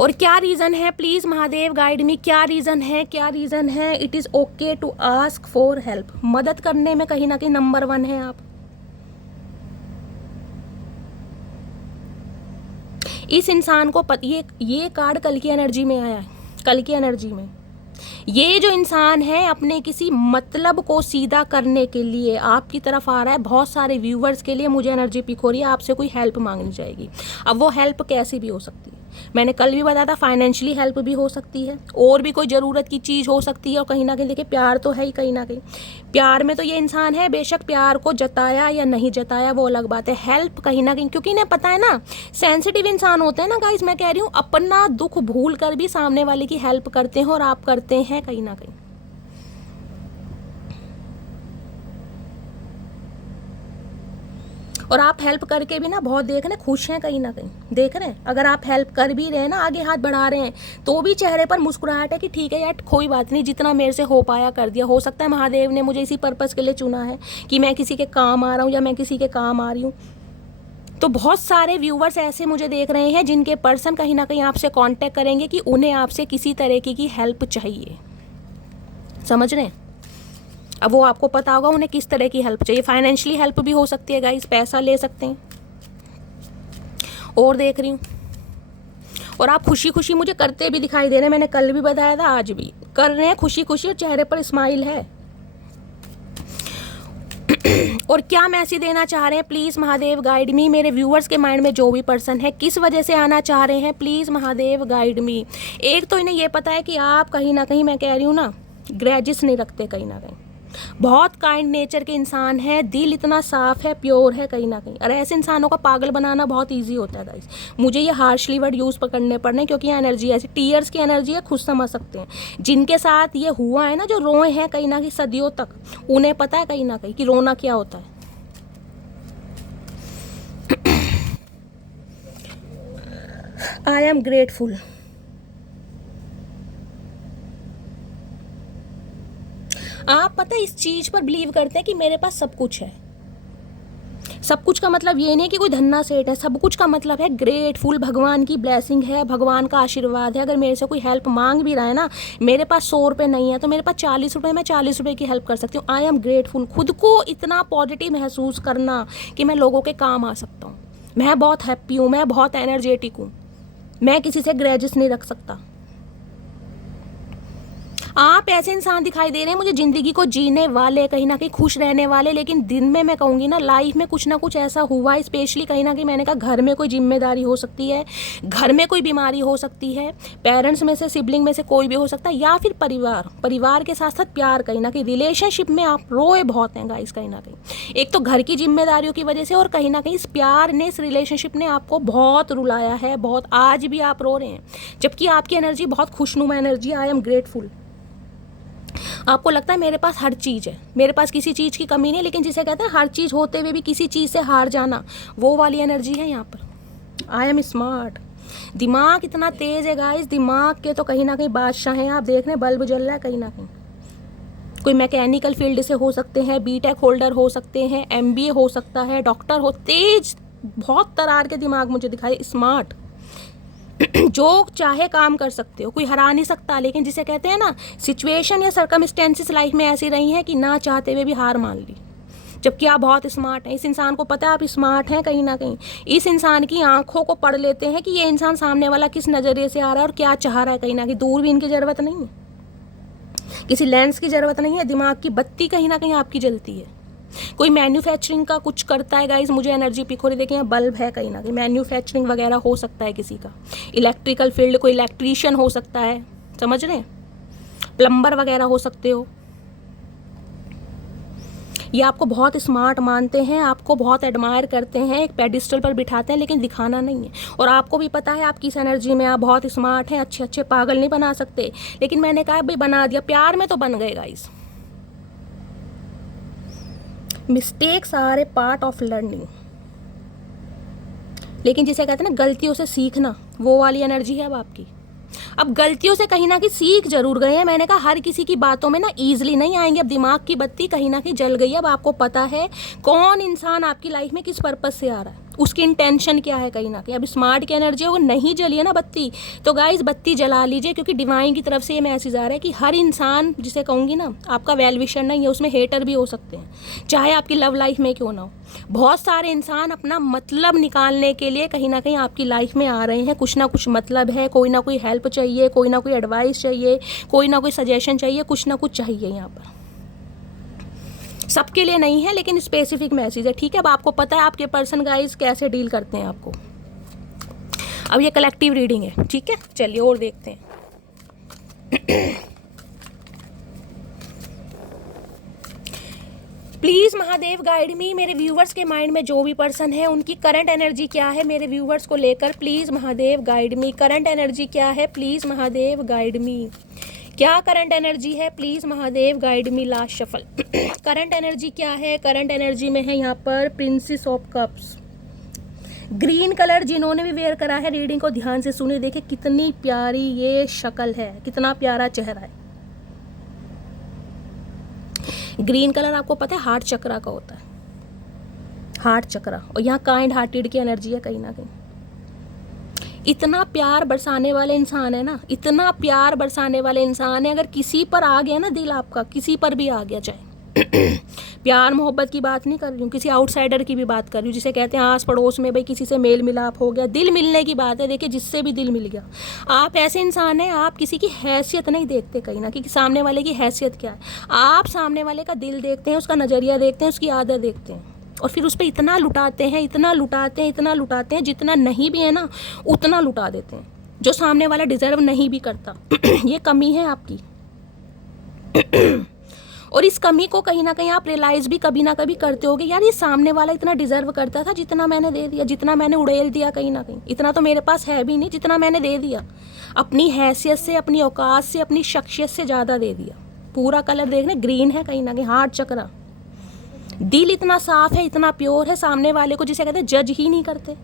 और क्या रीज़न है? प्लीज़ महादेव गाइड मी, क्या रीज़न है, क्या रीज़न है? It is okay to ask for help. मदद करने में कहीं ना कहीं नंबर 1 है आप। इस इंसान को ये कार्ड कल की एनर्जी में आया है, कल की एनर्जी में। ये जो इंसान है अपने किसी मतलब को सीधा करने के लिए आपकी तरफ आ रहा है। बहुत सारे व्यूवर्स के लिए मुझे एनर्जी पिक हो रही है, आपसे कोई हेल्प मांगनी जाएगी। अब वो हेल्प कैसी भी हो सकती है, मैंने कल भी बताया था, फाइनेंशियली हेल्प भी हो सकती है, और भी कोई ज़रूरत की चीज़ हो सकती है। और कहीं ना कहीं देखिए प्यार तो है ही, कहीं ना कहीं प्यार में तो ये इंसान है। बेशक प्यार को जताया या नहीं जताया वो अलग बात है। हेल्प कहीं ना कहीं, क्योंकि इन्हें पता है ना, सेंसिटिव इंसान होते हैं ना गाइज, मैं कह रही हूँ अपना दुख भूल कर भी सामने वाले की हेल्प करते हैं, और आप करते हैं कहीं ना कहीं। और आप हेल्प करके भी ना बहुत देख रहे हैं, खुश हैं कहीं ना कहीं, देख रहे हैं। अगर आप हेल्प कर भी रहे हैं ना, आगे हाथ बढ़ा रहे हैं, तो भी चेहरे पर मुस्कुराहट है कि ठीक है यार, कोई बात नहीं, जितना मेरे से हो पाया कर दिया। हो सकता है महादेव ने मुझे इसी पर्पस के लिए चुना है कि मैं किसी के काम आ रहा हूँ या मैं किसी के काम आ रही हूँ। तो बहुत सारे व्यूवर्स ऐसे मुझे देख रहे हैं जिनके पर्सन कहीं ना कहीं आपसे कांटेक्ट करेंगे कि उन्हें आपसे किसी तरीके की हेल्प चाहिए, समझ रहे हैं? अब वो आपको पता होगा उन्हें किस तरह की हेल्प चाहिए। फाइनेंशियली हेल्प भी हो सकती है गाइस, पैसा ले सकते हैं। और देख रही हूँ, और आप खुशी खुशी मुझे करते भी दिखाई दे रहे हैं। मैंने कल भी बताया था, आज भी कर रहे हैं खुशी खुशी, और चेहरे पर स्माइल है। और क्या मैसेज देना चाह रहे हैं? प्लीज़ महादेव गाइड मी। मेरे व्यूअर्स के माइंड में जो भी पर्सन है, किस वजह से आना चाह रहे हैं, प्लीज़ महादेव गाइड मी। एक तो इन्हें ये पता है कि आप कहीं ना कहीं, मैं कह रही हूँ ना, ग्रजेस नहीं रखते कहीं ना कहीं, बहुत काइंड नेचर के इंसान है, दिल इतना साफ है, प्योर है कहीं ना कहीं। और ऐसे इंसानों का पागल बनाना बहुत इजी होता है गाइस। मुझे ये हार्शली वर्ड यूज़ पकड़ने पड़ने, क्योंकि ये एनर्जी ऐसी टीयर्स की एनर्जी है, खुद समझ सकते हैं। जिनके साथ ये हुआ है ना, जो रोए हैं कहीं ना कहीं सदियों तक, उन्हें पता है कहीं ना कहीं कि रोना क्या होता है। I am grateful. आप पता है इस चीज़ पर बिलीव करते हैं कि मेरे पास सब कुछ है। सब कुछ का मतलब ये नहीं कि कोई धन्ना सेठ है, सब कुछ का मतलब है ग्रेटफुल, भगवान की ब्लेसिंग है, भगवान का आशीर्वाद है। अगर मेरे से कोई हेल्प मांग भी रहा है ना, मेरे पास 100 रुपये नहीं है तो मेरे पास 40 रुपये, मैं 40 रुपये की हेल्प कर सकती हूँ। I am grateful. खुद को इतना पॉजिटिव महसूस करना कि मैं लोगों के काम आ सकता हूँ। मैं बहुत हैप्पी हूँ, मैं बहुत एनर्जेटिक हूँ, मैं किसी से ग्रेजेस नहीं रख सकता। आप ऐसे इंसान दिखाई दे रहे हैं मुझे, ज़िंदगी को जीने वाले, कहीं ना कहीं खुश रहने वाले। लेकिन दिन में मैं कहूँगी ना, लाइफ में कुछ ना कुछ ऐसा हुआ है, स्पेशली कहीं ना कहीं मैंने कहा घर में कोई जिम्मेदारी हो सकती है, घर में कोई बीमारी हो सकती है, पेरेंट्स में से, सिबलिंग में से कोई भी हो सकता है, या फिर परिवार के साथ साथ प्यार, कहीं ना कहीं रिलेशनशिप में आप रोए बहुत हैं गाइस कहीं ना कहीं। एक तो घर की जिम्मेदारियों की वजह से, और कहीं ना कहीं इस प्यार ने, इस रिलेशनशिप ने आपको बहुत रुलाया है, बहुत। आज भी आप रो रहे हैं, जबकि आपकी एनर्जी बहुत खुशनुमा एनर्जी। I am grateful. आपको लगता है मेरे पास हर चीज़ है, मेरे पास किसी चीज़ की कमी नहीं, लेकिन जिसे कहते हैं हर चीज़ होते हुए भी किसी चीज़ से हार जाना, वो वाली एनर्जी है यहाँ पर। I am smart. दिमाग इतना तेज़ है गाइस, दिमाग के तो कहीं ना कहीं बादशाह हैं। आप देख रहे हैं बल्ब जल रहा है कहीं ना कहीं। कोई मैकेनिकल फील्ड से हो सकते हैं, बीटेक होल्डर हो सकते हैं, MBA हो सकता है, डॉक्टर हो। तेज, बहुत तरार के दिमाग मुझे दिखाई, स्मार्ट। जो चाहे काम कर सकते हो, कोई हरा नहीं सकता। लेकिन जिसे कहते हैं ना, सिचुएशन या सर्कमस्टेंसेस लाइफ में ऐसी रही हैं कि ना चाहते हुए भी हार मान ली, जबकि आप बहुत स्मार्ट हैं। इस इंसान को पता है आप स्मार्ट हैं कहीं ना कहीं। इस इंसान की आंखों को पढ़ लेते हैं कि ये इंसान सामने वाला किस नज़रिए से आ रहा है और क्या चाह रहा है। कहीं ना कहीं दूरबीन की ज़रूरत नहीं है, किसी लेंस की ज़रूरत नहीं है, दिमाग की बत्ती कहीं ना कहीं आपकी जलती है। कोई मैन्युफैक्चरिंग का कुछ करता है गाइज, मुझे एनर्जी पिक हो रही, देखिए यहाँ बल्ब है कहीं ना कहीं, मैन्युफैक्चरिंग वगैरह हो सकता है किसी का, इलेक्ट्रिकल फील्ड, कोई इलेक्ट्रीशियन हो सकता है, समझ रहे हैं, प्लम्बर वगैरह हो सकते हो। ये आपको बहुत स्मार्ट मानते हैं, आपको बहुत एडमायर करते हैं, एक पेडिस्टल पर बिठाते हैं, लेकिन दिखाना नहीं है। और आपको भी पता है आप किस एनर्जी में, आप बहुत स्मार्ट हैं, अच्छे अच्छे पागल नहीं बना सकते, लेकिन मैंने कहा भाई बना दिया, प्यार में तो बन गए guys. Mistakes are a part of learning, लेकिन जिसे कहते हैं ना गलतियों से सीखना, वो वाली एनर्जी है अब आपकी। अब गलतियों से कहीं ना कहीं सीख जरूर गए हैं, मैंने कहा हर किसी की बातों में ना ईजिली नहीं आएंगे, अब दिमाग की बत्ती कहीं ना कहीं जल गई है, अब आपको पता है कौन इंसान आपकी लाइफ में किस पर्पज से आ रहा है, उसकी इंटेंशन क्या है कहीं ना कहीं। अब स्मार्ट की एनर्जी है, वो नहीं जली है ना बत्ती, तो गाइस बत्ती जला लीजिए, क्योंकि डिवाइन की तरफ से ये मैसेज आ रहा है कि हर इंसान, जिसे कहूँगी ना आपका वेल विशर नहीं है, उसमें हेटर भी हो सकते हैं, चाहे आपकी लव लाइफ में क्यों ना हो। बहुत सारे इंसान अपना मतलब निकालने के लिए कहीं ना कहीं आपकी लाइफ में आ रहे हैं, कुछ ना कुछ मतलब है, कोई ना कोई हेल्प चाहिए, कोई ना कोई एडवाइस चाहिए, कोई ना कोई सजेशन चाहिए, कुछ ना कुछ चाहिए यहाँ पर। सबके लिए नहीं है, लेकिन स्पेसिफिक मैसेज है, ठीक है। अब आपको पता है आपके पर्सन गाइस कैसे डील करते हैं आपको। अब ये कलेक्टिव रीडिंग है, ठीक है, चलिए और देखते हैं। प्लीज़ महादेव गाइड मी, मेरे व्यूवर्स के माइंड में जो भी पर्सन है उनकी करंट एनर्जी क्या है मेरे व्यूवर्स को लेकर, please Mahadev guide me. Current energy क्या है, प्लीज़ महादेव गाइड मी। क्या करंट एनर्जी है, please Mahadev guide me. Last shuffle. Current energy क्या है, करंट एनर्जी में है यहाँ पर princess of cups, green colour. जिन्होंने भी वेयर करा है रीडिंग को ध्यान से सुने, देखिए कितनी प्यारी ये शक्ल है, कितना प्यारा चेहरा है। ग्रीन कलर आपको पता है हार्ट चक्रा का होता है, हार्ट चक्रा, और यहाँ काइंड हार्टेड की एनर्जी है कहीं ना कहीं। इतना प्यार बरसाने वाले इंसान है ना, इतना प्यार बरसाने वाले इंसान है, अगर किसी पर आ गया ना दिल आपका, किसी पर भी आ गया, चाहे प्यार मोहब्बत की बात नहीं कर रही हूँ, किसी आउटसाइडर की भी बात कर रही हूँ, जिसे कहते हैं आस पड़ोस में भाई किसी से मेल मिलाप हो गया, दिल मिलने की बात है। देखिए जिससे भी दिल मिल गया, आप ऐसे इंसान हैं, आप किसी की हैसियत नहीं देखते कहीं ना, कि सामने वाले की हैसियत क्या है, आप सामने वाले का दिल देखते हैं, उसका नज़रिया देखते हैं, उसकी आदत देखते हैं, और फिर उस पर इतना लुटाते हैं, इतना लुटाते हैं, इतना लुटाते हैं, जितना नहीं भी है ना उतना लुटा देते हैं, जो सामने वाला डिजर्व नहीं भी करता। ये कमी है आपकी। और इस कमी को कहीं ना कहीं आप रियलाइज़ भी कभी ना कभी करते होगे, यार ये सामने वाला इतना डिजर्व करता था जितना मैंने दे दिया, जितना मैंने उड़ेल दिया, कहीं ना कहीं इतना तो मेरे पास है भी नहीं जितना मैंने दे दिया, अपनी हैसियत से, अपनी औकात से, अपनी शख्सियत से ज़्यादा दे दिया। पूरा कलर देखने ग्रीन है कहीं ना कहीं, हार्ट चक्रा, दिल इतना साफ है, इतना प्योर है, सामने वाले को जिसे कहते हैं जज ही नहीं करते।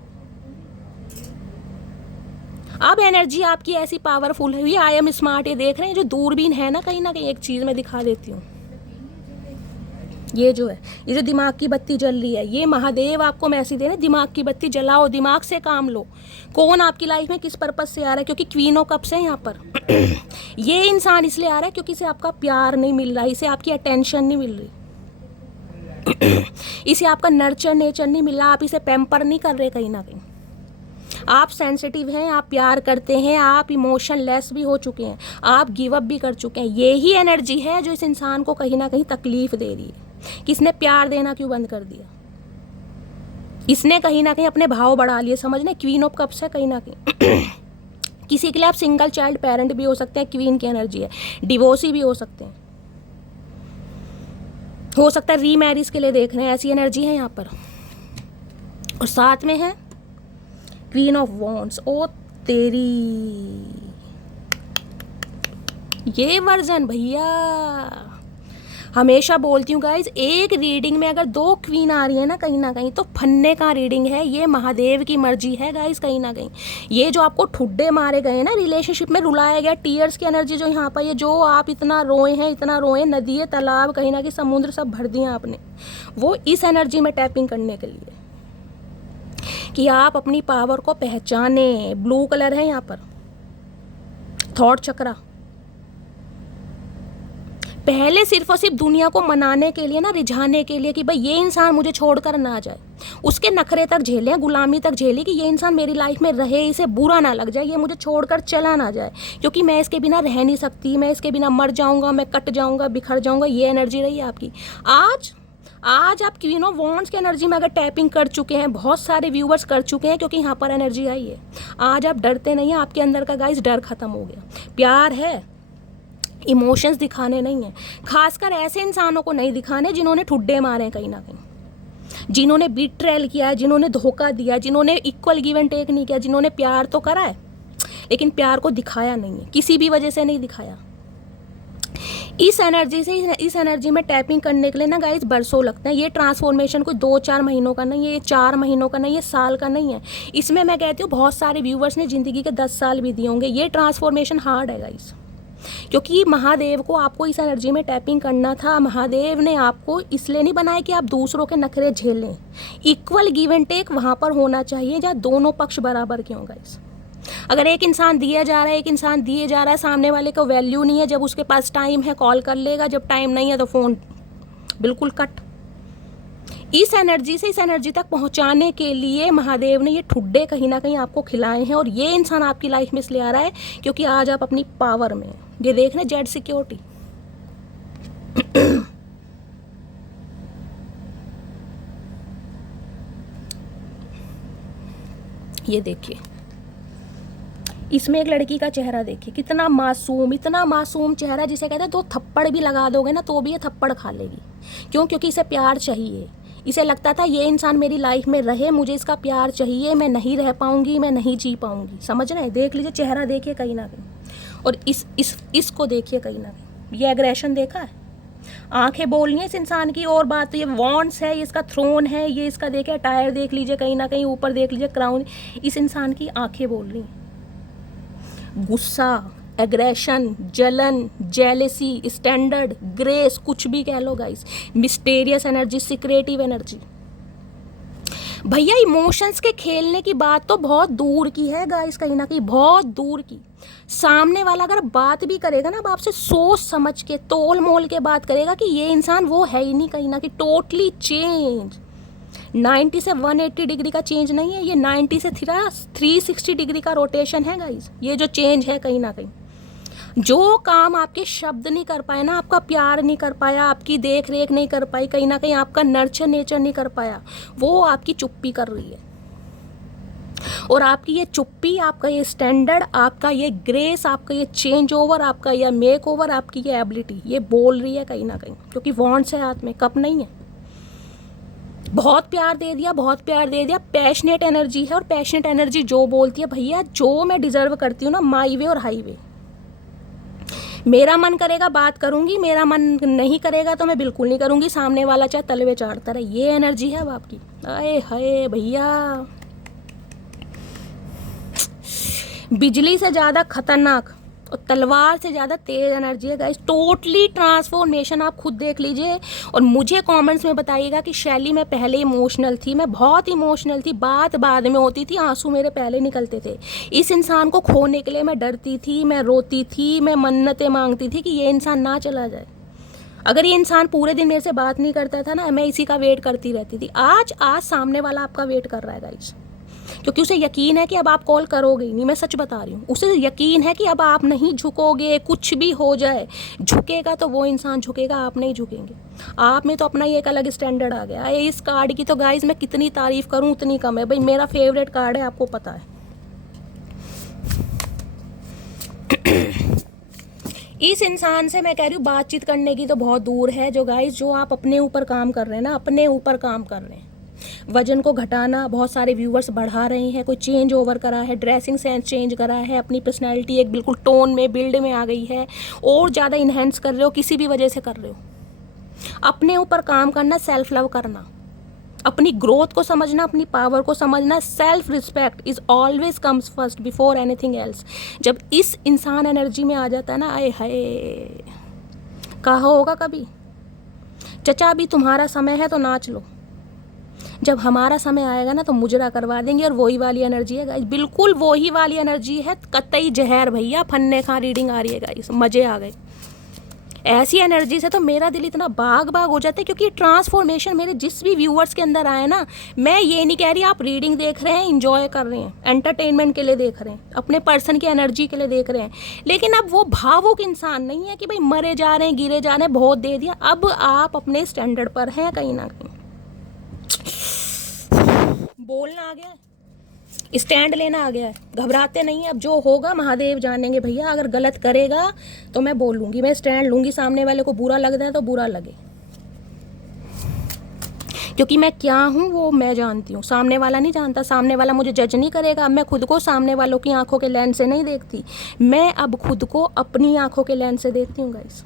अब एनर्जी आपकी ऐसी पावरफुल है, ये आई एम स्मार्ट, ये देख रहे हैं जो दूरबीन है ना कहीं एक चीज़ में दिखा देती हूँ, ये जो है, ये जो दिमाग की बत्ती जल रही है, ये महादेव आपको मैसेज दे रहे हैं, दिमाग की बत्ती जलाओ, दिमाग से काम लो। कौन आपकी लाइफ में किस पर्पस से आ रहा है, क्योंकि क्वीन ऑफ कप्स है यहाँ पर। ये इंसान इसलिए आ रहा है क्योंकि इसे आपका प्यार नहीं मिल रहा, इसे आपकी अटेंशन नहीं मिल रही, इसे आपका नर्चर नेचर नहीं मिल रहा, आप इसे पैम्पर नहीं कर रहे कहीं ना कहीं। आप सेंसिटिव हैं, आप प्यार करते हैं, आप इमोशनलेस भी हो चुके हैं, आप गिव अप भी कर चुके हैं। यही एनर्जी है जो इस इंसान को कहीं ना कहीं तकलीफ दे रही है। किसने प्यार देना क्यों बंद कर दिया, इसने कहीं ना कहीं अपने भाव बढ़ा लिए, समझने। क्वीन ऑफ कप्स है कहीं ना कहीं। किसी के लिए आप सिंगल चाइल्ड पेरेंट भी हो सकते हैं, क्वीन की एनर्जी है, डिवोर्सी भी हो सकते हैं, हो सकता है रीमैरिज के लिए देख रहे हैं, ऐसी एनर्जी है यहाँ पर। और साथ में है क्वीन ऑफ वॉन्ड्स। ओ तेरी, ये वर्जन भैया हमेशा बोलती हूँ गाइज, एक रीडिंग में अगर दो क्वीन आ रही है ना कहीं तो फन्ने का रीडिंग है, ये महादेव की मर्जी है गाइज कहीं ना कहीं। ये जो आपको ठुड्डे मारे गए ना रिलेशनशिप में, रुलाया गया, टीयर्स की एनर्जी जो यहाँ पर, ये जो आप इतना रोए हैं, इतना रोए, नदियाँ तालाब कहीं ना कहीं समुद्र सब भर दिए आपने, वो इस एनर्जी में टैपिंग करने के लिए कि आप अपनी पावर को पहचाने। ब्लू कलर है यहाँ पर, थॉट चक्रा। पहले सिर्फ और सिर्फ दुनिया को मनाने के लिए ना, रिझाने के लिए कि भाई ये इंसान मुझे छोड़कर ना जाए, उसके नखरे तक झेलें, गुलामी तक झेली, कि ये इंसान मेरी लाइफ में रहे, इसे बुरा ना लग जाए, ये मुझे छोड़कर चला ना जाए, क्योंकि मैं इसके बिना रह नहीं सकती, मैं इसके बिना मर जाऊंगा, मैं कट जाऊंगा, बिखर जाऊंगा। ये एनर्जी रही है आपकी। आज आज आप क्वीन ऑफ वॉन्ड्स की एनर्जी में अगर टैपिंग कर चुके हैं, बहुत सारे व्यूवर्स कर चुके हैं, क्योंकि यहाँ पर एनर्जी आई है। आज आप डरते नहीं हैं, आपके अंदर का गाइस डर खत्म हो गया। प्यार है, इमोशंस दिखाने नहीं है, खासकर ऐसे इंसानों को नहीं दिखाने जिन्होंने ठुड्डे मारे हैं कहीं ना कहीं, जिन्होंने बीट्रेल किया है, जिन्होंने धोखा दिया, जिन्होंने इक्वल गिव एंड टेक नहीं किया, जिन्होंने प्यार तो करा है लेकिन प्यार को दिखाया नहीं है, किसी भी वजह से नहीं दिखाया। इस एनर्जी से, इस एनर्जी में टैपिंग करने के लिए ना गाइस बरसों लगते हैं। ये ट्रांसफॉर्मेशन कोई 2-4 महीनों का नहीं है, ये 4 महीनों का नहीं है, साल का नहीं है। इसमें मैं कहती हूँ बहुत सारे व्यूवर्स ने ज़िंदगी के 10 साल भी दिए होंगे। ये ट्रांसफॉर्मेशन हार्ड है गाइस, क्योंकि महादेव को आपको इस एनर्जी में टैपिंग करना था। महादेव ने आपको इसलिए नहीं बनाया कि आप दूसरों के नखरे झेल लें। इक्वल गिव एंड टेक वहाँ पर होना चाहिए जहाँ दोनों पक्ष बराबर के हों गाइस। अगर एक इंसान दिया जा रहा है, एक इंसान दिए जा रहा है, सामने वाले को वैल्यू नहीं है, जब उसके पास टाइम है कॉल कर लेगा, जब टाइम नहीं है तो फ़ोन बिल्कुल कट। इस एनर्जी से इस एनर्जी तक पहुंचाने के लिए महादेव ने ये ठुड्डे कहीं ना कहीं आपको खिलाए हैं, और ये इंसान आपकी लाइफ में इसलिए आ रहा है क्योंकि आज आप अपनी पावर में। ये देख रहे जेड सिक्योरिटी, ये देखिए, इसमें एक लड़की का चेहरा देखिए, कितना मासूम, इतना मासूम चेहरा जिसे कहते हैं 2 थप्पड़ भी लगा दोगे ना तो भी ये थप्पड़ खा लेगी। क्यों? क्योंकि इसे प्यार चाहिए। इसे लगता था ये इंसान मेरी लाइफ में रहे, मुझे इसका प्यार चाहिए, मैं नहीं रह पाऊंगी, मैं नहीं जी पाऊंगी। समझ रहे हैं? देख लीजिए चेहरा, देखिए कहीं ना कहीं, और इसको देखिए कहीं ना कहीं, ये एग्रेशन देखा है, आंखें बोल रही हैं इस इंसान की। और बात, ये वॉन्ड्स है, ये इसका थ्रोन है, ये इसका देखिए टायर देख लीजिए कहीं ना कहीं, ऊपर देख लीजिए क्राउन। इस इंसान की आंखें बोल रही हैं, गुस्सा, एग्रेशन, जलन, जेलेसी, स्टैंडर्ड, ग्रेस, कुछ भी कह लो guys, mysterious energy, secretive energy. भैया इमोशंस के खेलने की बात तो बहुत दूर की है गाइस, कहीं ना कहीं बहुत दूर की। सामने वाला अगर बात भी करेगा ना, अब आपसे सोच समझ के, तोल मोल के बात करेगा कि ये इंसान वो है ही नहीं, कहीं ना कहीं टोटली चेंज। 90 से 180 डिग्री का चेंज नहीं है, ये 90 से 360 डिग्री का रोटेशन है गाइस। ये जो चेंज है कहीं ना कहीं, जो काम आपके शब्द नहीं कर पाए ना, आपका प्यार नहीं कर पाया, आपकी देख रेख नहीं कर पाई, कहीं ना कहीं आपका नर्चर नेचर नहीं कर पाया, वो आपकी चुप्पी कर रही है। और आपकी ये चुप्पी, आपका ये स्टैंडर्ड, आपका ये ग्रेस, आपका ये चेंज ओवर, आपका ये मेक ओवर, आपकी ये एबिलिटी, ये बोल रही है कहीं ना कहीं, क्योंकि वॉन्ट्स है हाथ में, कप नहीं है। बहुत प्यार दे दिया, बहुत प्यार दे दिया, पैशनेट एनर्जी है। और पैशनेट एनर्जी जो बोलती है, भैया जो मैं डिजर्व करती हूँ ना, माई वे और हाईवे, मेरा मन करेगा बात करूंगी, मेरा मन नहीं करेगा तो मैं बिल्कुल नहीं करूंगी, सामने वाला चाहे तलवे चाटता रहे। ये एनर्जी है अब आपकी। आए हाय भैया, बिजली से ज़्यादा खतरनाक और तलवार से ज़्यादा तेज एनर्जी है गाइस। टोटली ट्रांसफॉर्मेशन आप खुद देख लीजिए, और मुझे कमेंट्स में बताइएगा कि शैली मैं पहले इमोशनल थी, मैं बहुत इमोशनल थी, बात बाद में होती थी, आंसू मेरे पहले निकलते थे। इस इंसान को खोने के लिए मैं डरती थी, मैं रोती थी, मैं मन्नतें मांगती थी कि ये इंसान ना चला जाए। अगर ये इंसान पूरे दिन मेरे से बात नहीं करता था ना, मैं इसी का वेट करती रहती थी। आज सामने वाला आपका वेट कर रहा है गाइस, क्योंकि उसे यकीन है कि अब आप कॉल करोगे ही नहीं। मैं सच बता रही हूँ, उसे यकीन है कि अब आप नहीं झुकोगे, कुछ भी हो जाए। झुकेगा तो वो इंसान झुकेगा, आप नहीं झुकेंगे। आप में तो अपना ही एक अलग स्टैंडर्ड आ गया है। इस कार्ड की तो गाइस मैं कितनी तारीफ करूँ उतनी कम है। भाई मेरा फेवरेट कार्ड है, आपको पता है। इस इंसान से मैं कह रही हूँ बातचीत करने की तो बहुत दूर है। जो गाइस, जो आप अपने ऊपर काम कर रहे हैं ना, अपने ऊपर काम कर रहे हैं, वजन को घटाना, बहुत सारे व्यूवर्स बढ़ा रहे हैं, कोई चेंज ओवर करा है, ड्रेसिंग सेंस चेंज करा है, अपनी पर्सनैलिटी एक बिल्कुल टोन में, बिल्ड में आ गई है, और ज़्यादा इन्हेंस कर रहे हो, किसी भी वजह से कर रहे हो। अपने ऊपर काम करना, सेल्फ लव करना, अपनी ग्रोथ को समझना, अपनी पावर को समझना। Self respect is always comes first before anything else. जब इस इंसान एनर्जी में आ जाता है ना, आए हाय, कहा होगा कभी, चचा अभी तुम्हारा समय है तो नाच लो, जब हमारा समय आएगा ना तो मुजरा करवा देंगे। और वही वाली एनर्जी है गाइस, बिल्कुल वही वाली एनर्जी है, कतई जहर भैया। फन्ने खां रीडिंग आ रही है गाइस, मजे आ गए। ऐसी एनर्जी से तो मेरा दिल इतना बाग बाग हो जाता है, क्योंकि ट्रांसफॉर्मेशन मेरे जिस भी व्यूअर्स के अंदर आए ना, मैं ये नहीं कह रही आप रीडिंग देख रहे हैं, इंजॉय कर रहे हैं, एंटरटेनमेंट के लिए देख रहे हैं, अपने पर्सन की एनर्जी के लिए देख रहे हैं, लेकिन अब वो भावुक इंसान नहीं है कि भाई मरे जा रहे हैं, गिरे जा रहे हैं, बहुत दे दिया। अब आप अपने स्टैंडर्ड पर हैं, कहीं ना कहीं बोलना आ गया है, स्टैंड लेना आ गया है, घबराते नहीं है। अब जो होगा महादेव जानेंगे भैया, अगर गलत करेगा तो मैं बोलूँगी, मैं स्टैंड लूँगी, सामने वाले को बुरा लग रहा है तो बुरा लगे, क्योंकि मैं क्या हूँ वो मैं जानती हूँ, सामने वाला नहीं जानता। सामने वाला मुझे जज नहीं करेगा। मैं खुद को सामने वालों की आंखों के लेंस से नहीं देखती, मैं अब खुद को अपनी आंखों के लेंस से देखती हूँ गाइस।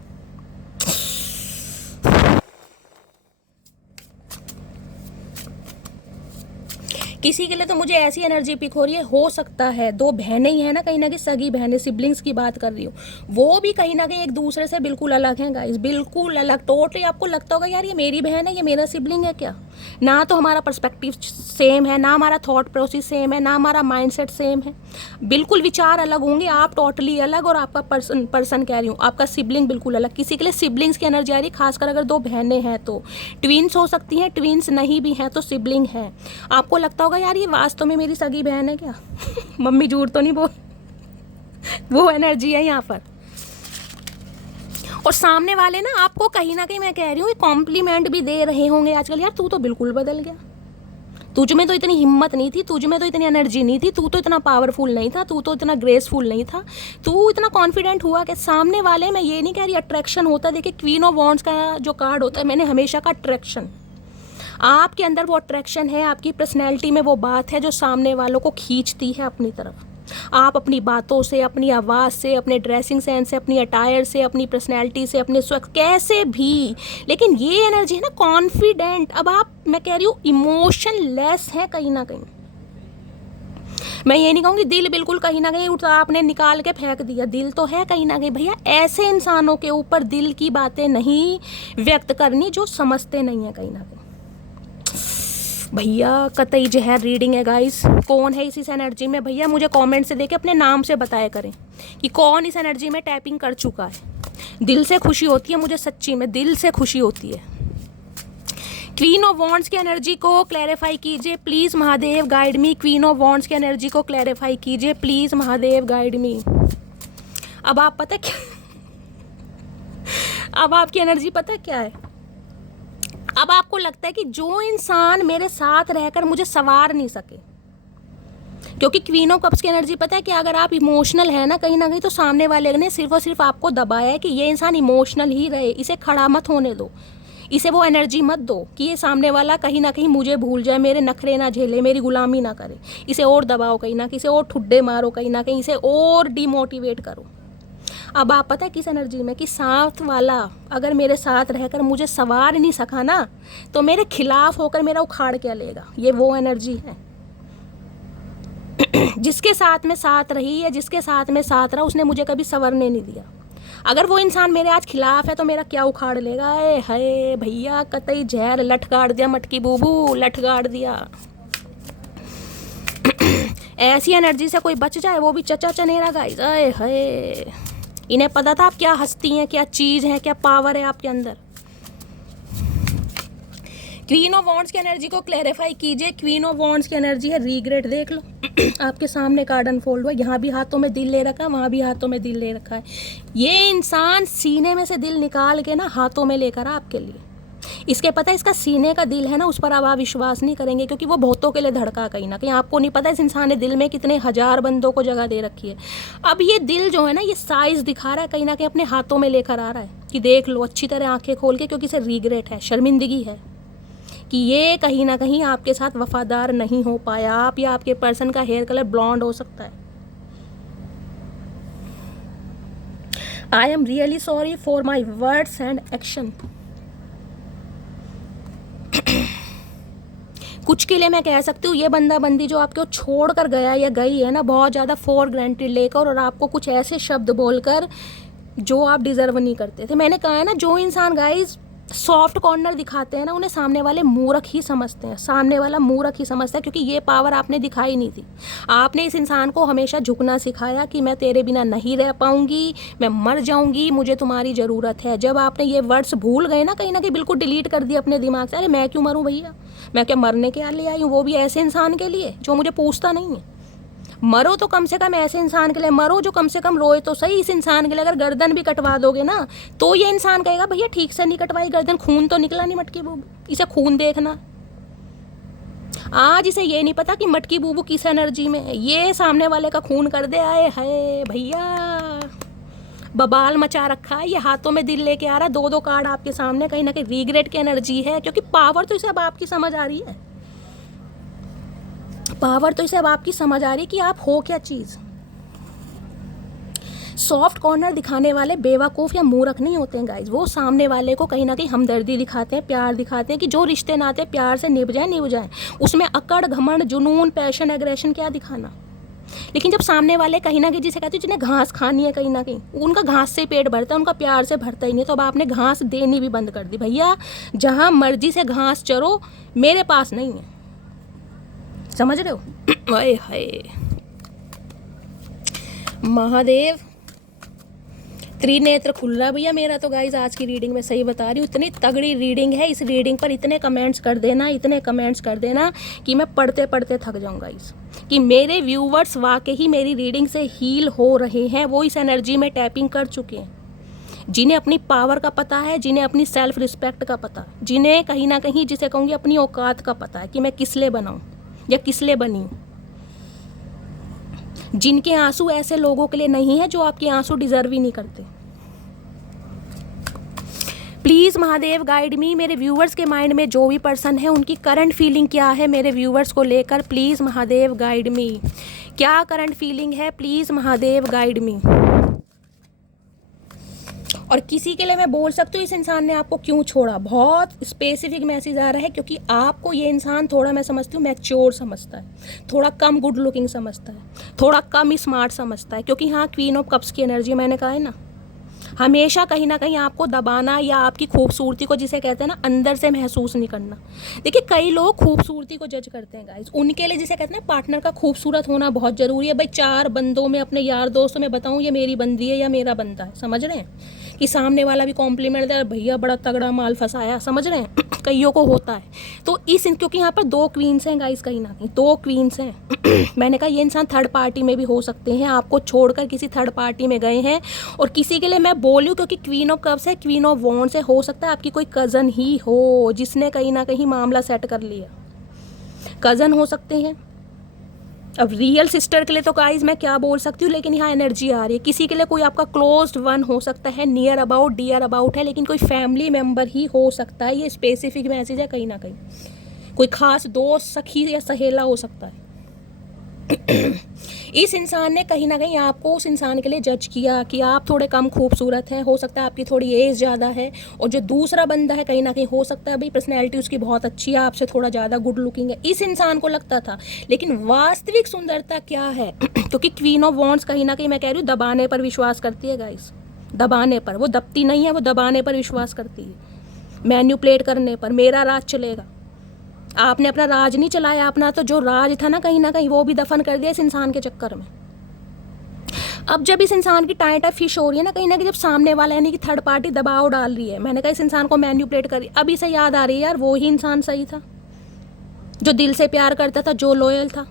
किसी के लिए तो मुझे ऐसी एनर्जी पिक हो रही है, हो सकता है दो बहनें ही है ना, कहीं ना कहीं सगी बहनें, सिबलिंग्स की बात कर रही हूँ, वो भी कहीं ना कहीं एक दूसरे से बिल्कुल अलग हैं गाइस, बिल्कुल अलग, टोटली। आपको लगता होगा यार ये मेरी बहन है, ये मेरा सिबलिंग है क्या? ना तो हमारा पर्सपेक्टिव सेम है, ना हमारा थॉट प्रोसेस सेम है, ना हमारा माइंडसेट सेम है, बिल्कुल विचार अलग होंगे, आप टोटली अलग, और आपका पर्सन कह रही हूँ, आपका सिबलिंग बिल्कुल अलग। किसी के लिए सिबलिंग्स की एनर्जी आ रही, खासकर अगर दो बहनें हैं तो ट्विंस हो सकती हैं, ट्विंस नहीं भी हैं तो सिबलिंग हैं। आपको लगता होगा यार ये वास्तव में मेरी सगी बहन है क्या? मम्मी झूठ तो नहीं बोल, वो एनर्जी है यहाँ पर। और सामने वाले ना आपको कहीं ना कहीं, मैं कह रही हूँ, कॉम्प्लीमेंट भी दे रहे होंगे आजकल, यार तू तो बिल्कुल बदल गया, तुझ में तो इतनी हिम्मत नहीं थी, तुझ में तो इतनी एनर्जी नहीं थी, तू तो इतना पावरफुल नहीं था, तू तो इतना ग्रेसफुल नहीं था, तू इतना कॉन्फिडेंट हुआ कि सामने वाले, मैं ये नहीं कह रही अट्रैक्शन होता है, देखिए क्वीन ऑफ वॉन्ड्स का जो कार्ड होता है, मैंने हमेशा का अट्रैक्शन, आपके अंदर वो अट्रैक्शन है, आपकी पर्सनैलिटी में वो बात है जो सामने वालों को खींचती है अपनी तरफ। आप अपनी बातों से, अपनी आवाज़ से, अपने ड्रेसिंग सेंस से, अपनी अटायर से, अपनी पर्सनैलिटी से, अपने स्वच्छ कैसे भी, लेकिन ये एनर्जी है ना कॉन्फिडेंट। अब आप, मैं कह रही हूँ, इमोशन लेस है कहीं ना कहीं। मैं ये नहीं कहूँगी दिल बिल्कुल कहीं ना कहीं उठा आपने निकाल के फेंक दिया, दिल तो है कहीं ना कहीं भैया। ऐसे इंसानों के ऊपर दिल की बातें नहीं व्यक्त करनी जो समझते नहीं है कहीं ना कहीं भैया। कतई जहर रीडिंग है गाइस। कौन है इस एनर्जी में भैया? मुझे कमेंट से देके अपने नाम से बताया करें कि कौन इस एनर्जी में टैपिंग कर चुका है। दिल से खुशी होती है मुझे, सच्ची में दिल से खुशी होती है। क्वीन ऑफ वॉन्ड्स की एनर्जी को क्लैरिफाई कीजिए please Mahadev, guide me. Queen of wands की एनर्जी को क्लैरिफाई कीजिए प्लीज़ महादेव, गाइड मी। अब आप पता क्या अब आपकी एनर्जी पता क्या है? अब आपको लगता है कि जो इंसान मेरे साथ रहकर मुझे संवार नहीं सके, क्योंकि क्वीन ऑफ कप्स की एनर्जी पता है कि अगर आप इमोशनल है ना कहीं तो सामने वाले ने सिर्फ और सिर्फ आपको दबाया है कि ये इंसान इमोशनल ही रहे, इसे खड़ा मत होने दो, इसे वो एनर्जी मत दो कि ये सामने वाला कहीं ना कहीं मुझे भूल जाए, मेरे नखरे ना झेले, मेरी गुलामी ना करे, इसे और दबाओ कहीं ना कहीं, इसे और ठुड्डे मारो कहीं ना कहीं, इसे और डिमोटिवेट करो। अब आप पता है किस एनर्जी में कि साथ वाला अगर मेरे साथ रहकर मुझे संवार नहीं सका ना, तो मेरे खिलाफ होकर मेरा उखाड़ क्या लेगा। ये वो एनर्जी है जिसके साथ में साथ रही है, जिसके साथ में साथ रहा, उसने मुझे कभी संवरने नहीं दिया। अगर वो इंसान मेरे आज खिलाफ है तो मेरा क्या उखाड़ लेगा। है भैया, कतई जहर लठ गाड़ दिया, मटकी बूबू लठ गाड़ दिया। ऐसी एनर्जी से कोई बच जाए वो भी चचा चनेरा गाइस। है इन्हें पता था आप क्या हस्ती हैं, क्या चीज़ है, क्या पावर है आपके अंदर। क्वीन ऑफ वॉन्ड्स की एनर्जी को क्लैरिफाई कीजिए। क्वीन ऑफ वॉन्ड्स की एनर्जी है रीग्रेट। देख लो आपके सामने कार्ड अनफोल्ड हुआ, यहाँ भी हाथों में दिल ले रखा है, वहाँ भी हाथों में दिल ले रखा है। ये इंसान सीने में से दिल निकाल के ना हाथों में लेकर आपके लिए, इसके पता है इसका सीने का दिल है ना, उस पर अब आप विश्वास नहीं करेंगे क्योंकि वो बहुतों के लिए धड़का कहीं ना कहीं। आपको नहीं पता इस इंसान ने दिल में कितने हजार बंदों को जगह दे रखी है। अब ये दिल जो है ना, ये साइज दिखा रहा है कहीं ना कहीं, अपने हाथों में लेकर आ रहा है कि देख लो अच्छी तरह आंखें खोल के, क्योंकि इसे रीग्रेट है, शर्मिंदगी है कि ये कहीं ना कहीं आपके साथ वफादार नहीं हो पाया। आप या आपके पर्सन का हेयर कलर ब्लॉन्ड हो सकता है। I am really sorry for my words and action. कुछ के लिए मैं कह सकती हूँ ये बंदा बंदी जो आपको छोड़ कर गया या गई है ना, बहुत ज़्यादा फॉर ग्रांटेड लेकर और आपको कुछ ऐसे शब्द बोलकर जो आप डिज़र्व नहीं करते थे। मैंने कहा है ना, जो इंसान गाइस सॉफ्ट कॉर्नर दिखाते हैं ना, उन्हें सामने वाले मूर्ख ही समझते हैं, सामने वाला मूर्ख ही समझता है, क्योंकि ये पावर आपने दिखाई नहीं थी। आपने इस इंसान को हमेशा झुकना सिखाया कि मैं तेरे बिना नहीं रह पाऊंगी, मैं मर जाऊंगी, मुझे तुम्हारी ज़रूरत है। जब आपने ये वर्ड्स भूल गए ना कहीं बिल्कुल डिलीट कर दिया अपने दिमाग से, अरे मैं क्यों मरूँ भैया, मैं क्या मरने के लिए आई हूँ, वो भी ऐसे इंसान के लिए जो मुझे पूछता नहीं है। मरो तो कम से कम ऐसे इंसान के लिए मरो जो कम से कम रोए तो सही इस इंसान के लिए। अगर गर्दन भी कटवा दोगे ना तो ये इंसान कहेगा भैया ठीक से नहीं कटवाई गर्दन, खून तो निकला नहीं मटकी बूबू, इसे खून देखना। आज इसे ये नहीं पता कि मटकी बूबू किस एनर्जी में है, ये सामने वाले का खून कर दे, आए है भैया बबाल मचा रखा है, ये हाथों में दिल लेके आ रहा है, दो दो कार्ड आपके सामने, कहीं ना कहीं रिग्रेट की एनर्जी है, क्योंकि पावर तो इसे अब आपकी समझ आ रही है, पावर तो इसे अब आपकी समझ आ रही है कि आप हो क्या चीज़। सॉफ्ट कॉर्नर दिखाने वाले बेवकूफ़ या मूर्ख नहीं होते हैं गाइज, वो सामने वाले को कहीं ना कहीं हमदर्दी दिखाते हैं, प्यार दिखाते हैं कि जो रिश्ते नाते प्यार से निभ जाए, उसमें अकड़ घमंड जुनून पैशन एग्रेशन क्या दिखाना। लेकिन जब सामने वाले कहीं ना कहीं जिसे कहते हैं जिन्हें घास खानी है, कहीं ना कहीं उनका घास से पेट भरता है, उनका प्यार से भरता ही नहीं, तो अब आपने घास देनी भी बंद कर दी। भैया जहाँ मर्जी से घास चरो, मेरे पास नहीं है, समझ रहे हो। हाय हाय महादेव, त्रिनेत्र खुल रहा भैया मेरा तो गाइज आज की रीडिंग में, सही बता रही हूँ, इतनी तगड़ी रीडिंग है। इस रीडिंग पर इतने कमेंट्स कर देना, इतने कमेंट्स कर देना कि मैं पढ़ते पढ़ते थक जाऊँ गाइज, कि मेरे व्यूवर्स वाकई ही मेरी रीडिंग से हील हो रहे हैं, वो इस एनर्जी में टैपिंग कर चुके हैं, जिन्हें अपनी पावर का पता है, जिन्हें अपनी सेल्फ रिस्पेक्ट का पता है, जिन्हें कहीं ना कहीं जिसे कहूँगी अपनी औकात का पता है कि मैं किस लिए बनाऊँ या किस लिए बनी हूँ। जिनके आंसू ऐसे लोगों के लिए नहीं है जो आपके आंसू डिजर्व ही नहीं करते। प्लीज़ महादेव गाइड मी, मेरे व्यूवर्स के माइंड में जो भी पर्सन है उनकी करंट फीलिंग क्या है मेरे व्यूवर्स को लेकर, प्लीज़ महादेव गाइड मी, क्या करंट फीलिंग है, प्लीज़ महादेव गाइड मी। और किसी के लिए मैं बोल सकती हूँ इस इंसान ने आपको क्यों छोड़ा, बहुत स्पेसिफिक मैसेज आ रहा है, क्योंकि आपको ये इंसान थोड़ा मैं समझती हूँ मैच्योर समझता है, थोड़ा कम गुड लुकिंग समझता है, थोड़ा कम स्मार्ट समझता है, क्योंकि हाँ क्वीन ऑफ कप्स की एनर्जी मैंने कहा है ना, हमेशा कहीं ना कहीं आपको दबाना या आपकी खूबसूरती को जिसे कहते हैं ना अंदर से महसूस नहीं करना। देखिए कई लोग खूबसूरती को जज करते हैं गाइस, उनके लिए जिसे कहते हैं पार्टनर का खूबसूरत होना बहुत ज़रूरी है। भाई 4 बंदों में अपने यार दोस्तों में बताऊँ ये मेरी बंदी है या मेरा बंदा है, समझ रहे हैं, कि सामने वाला भी कॉम्प्लीमेंट दे, भैया बड़ा तगड़ा माल फंसाया, समझ रहे हैं, कईयों को होता है। तो इस क्योंकि यहाँ पर 2 क्वींस हैं गाइस, कहीं ना कहीं 2 क्वींस हैं। मैंने कहा ये इंसान थर्ड पार्टी में भी हो सकते हैं, आपको छोड़कर किसी थर्ड पार्टी में गए हैं, और किसी के लिए मैं बोल रही हूँ क्योंकि क्वीन ऑफ कप्स है, क्वीन ऑफ वॉन्ड्स है, हो सकता है आपकी कोई कज़न ही हो जिसने कहीं ना कहीं मामला सेट कर लिया, कज़न हो सकते हैं। अब रियल सिस्टर के लिए तो गाइस मैं क्या बोल सकती हूँ, लेकिन यहाँ एनर्जी आ रही है, किसी के लिए कोई आपका क्लोज्ड वन हो सकता है, नियर अबाउट डियर अबाउट है, लेकिन कोई फैमिली मेम्बर ही हो सकता है, ये स्पेसिफिक मैसेज है, कहीं ना कहीं कोई खास दोस्त सखी या सहेला हो सकता है। इस इंसान ने कहीं ना कहीं आपको उस इंसान के लिए जज किया कि आप थोड़े कम खूबसूरत हैं, हो सकता है आपकी थोड़ी एज ज़्यादा है, और जो दूसरा बंदा है कहीं ना कहीं हो सकता है भाई पर्सनैलिटी उसकी बहुत अच्छी है, आपसे थोड़ा ज़्यादा गुड लुकिंग है, इस इंसान को लगता था। लेकिन वास्तविक सुंदरता क्या है, क्योंकि क्वीन ऑफ वॉन्ड्स कहीं ना कहीं मैं कह रही हूँ दबाने पर विश्वास करती है गाइस, दबाने पर, वो दबती नहीं है, वो दबाने पर विश्वास करती है, मैन्युपुलेट करने पर, मेरा राज चलेगा। आपने अपना राज नहीं चलाया, अपना तो जो राज था ना कहीं वो भी दफन कर दिया इस इंसान के चक्कर में। अब जब इस इंसान की टाइट फिश हो रही है ना कहीं जब सामने वाला यानी कि थर्ड पार्टी दबाव डाल रही है, मैंने कहा इस इंसान को मैन्युपुलेट करी, अब इसे याद आ रही है यार वो ही इंसान सही था जो दिल से प्यार करता था, जो लॉयल था।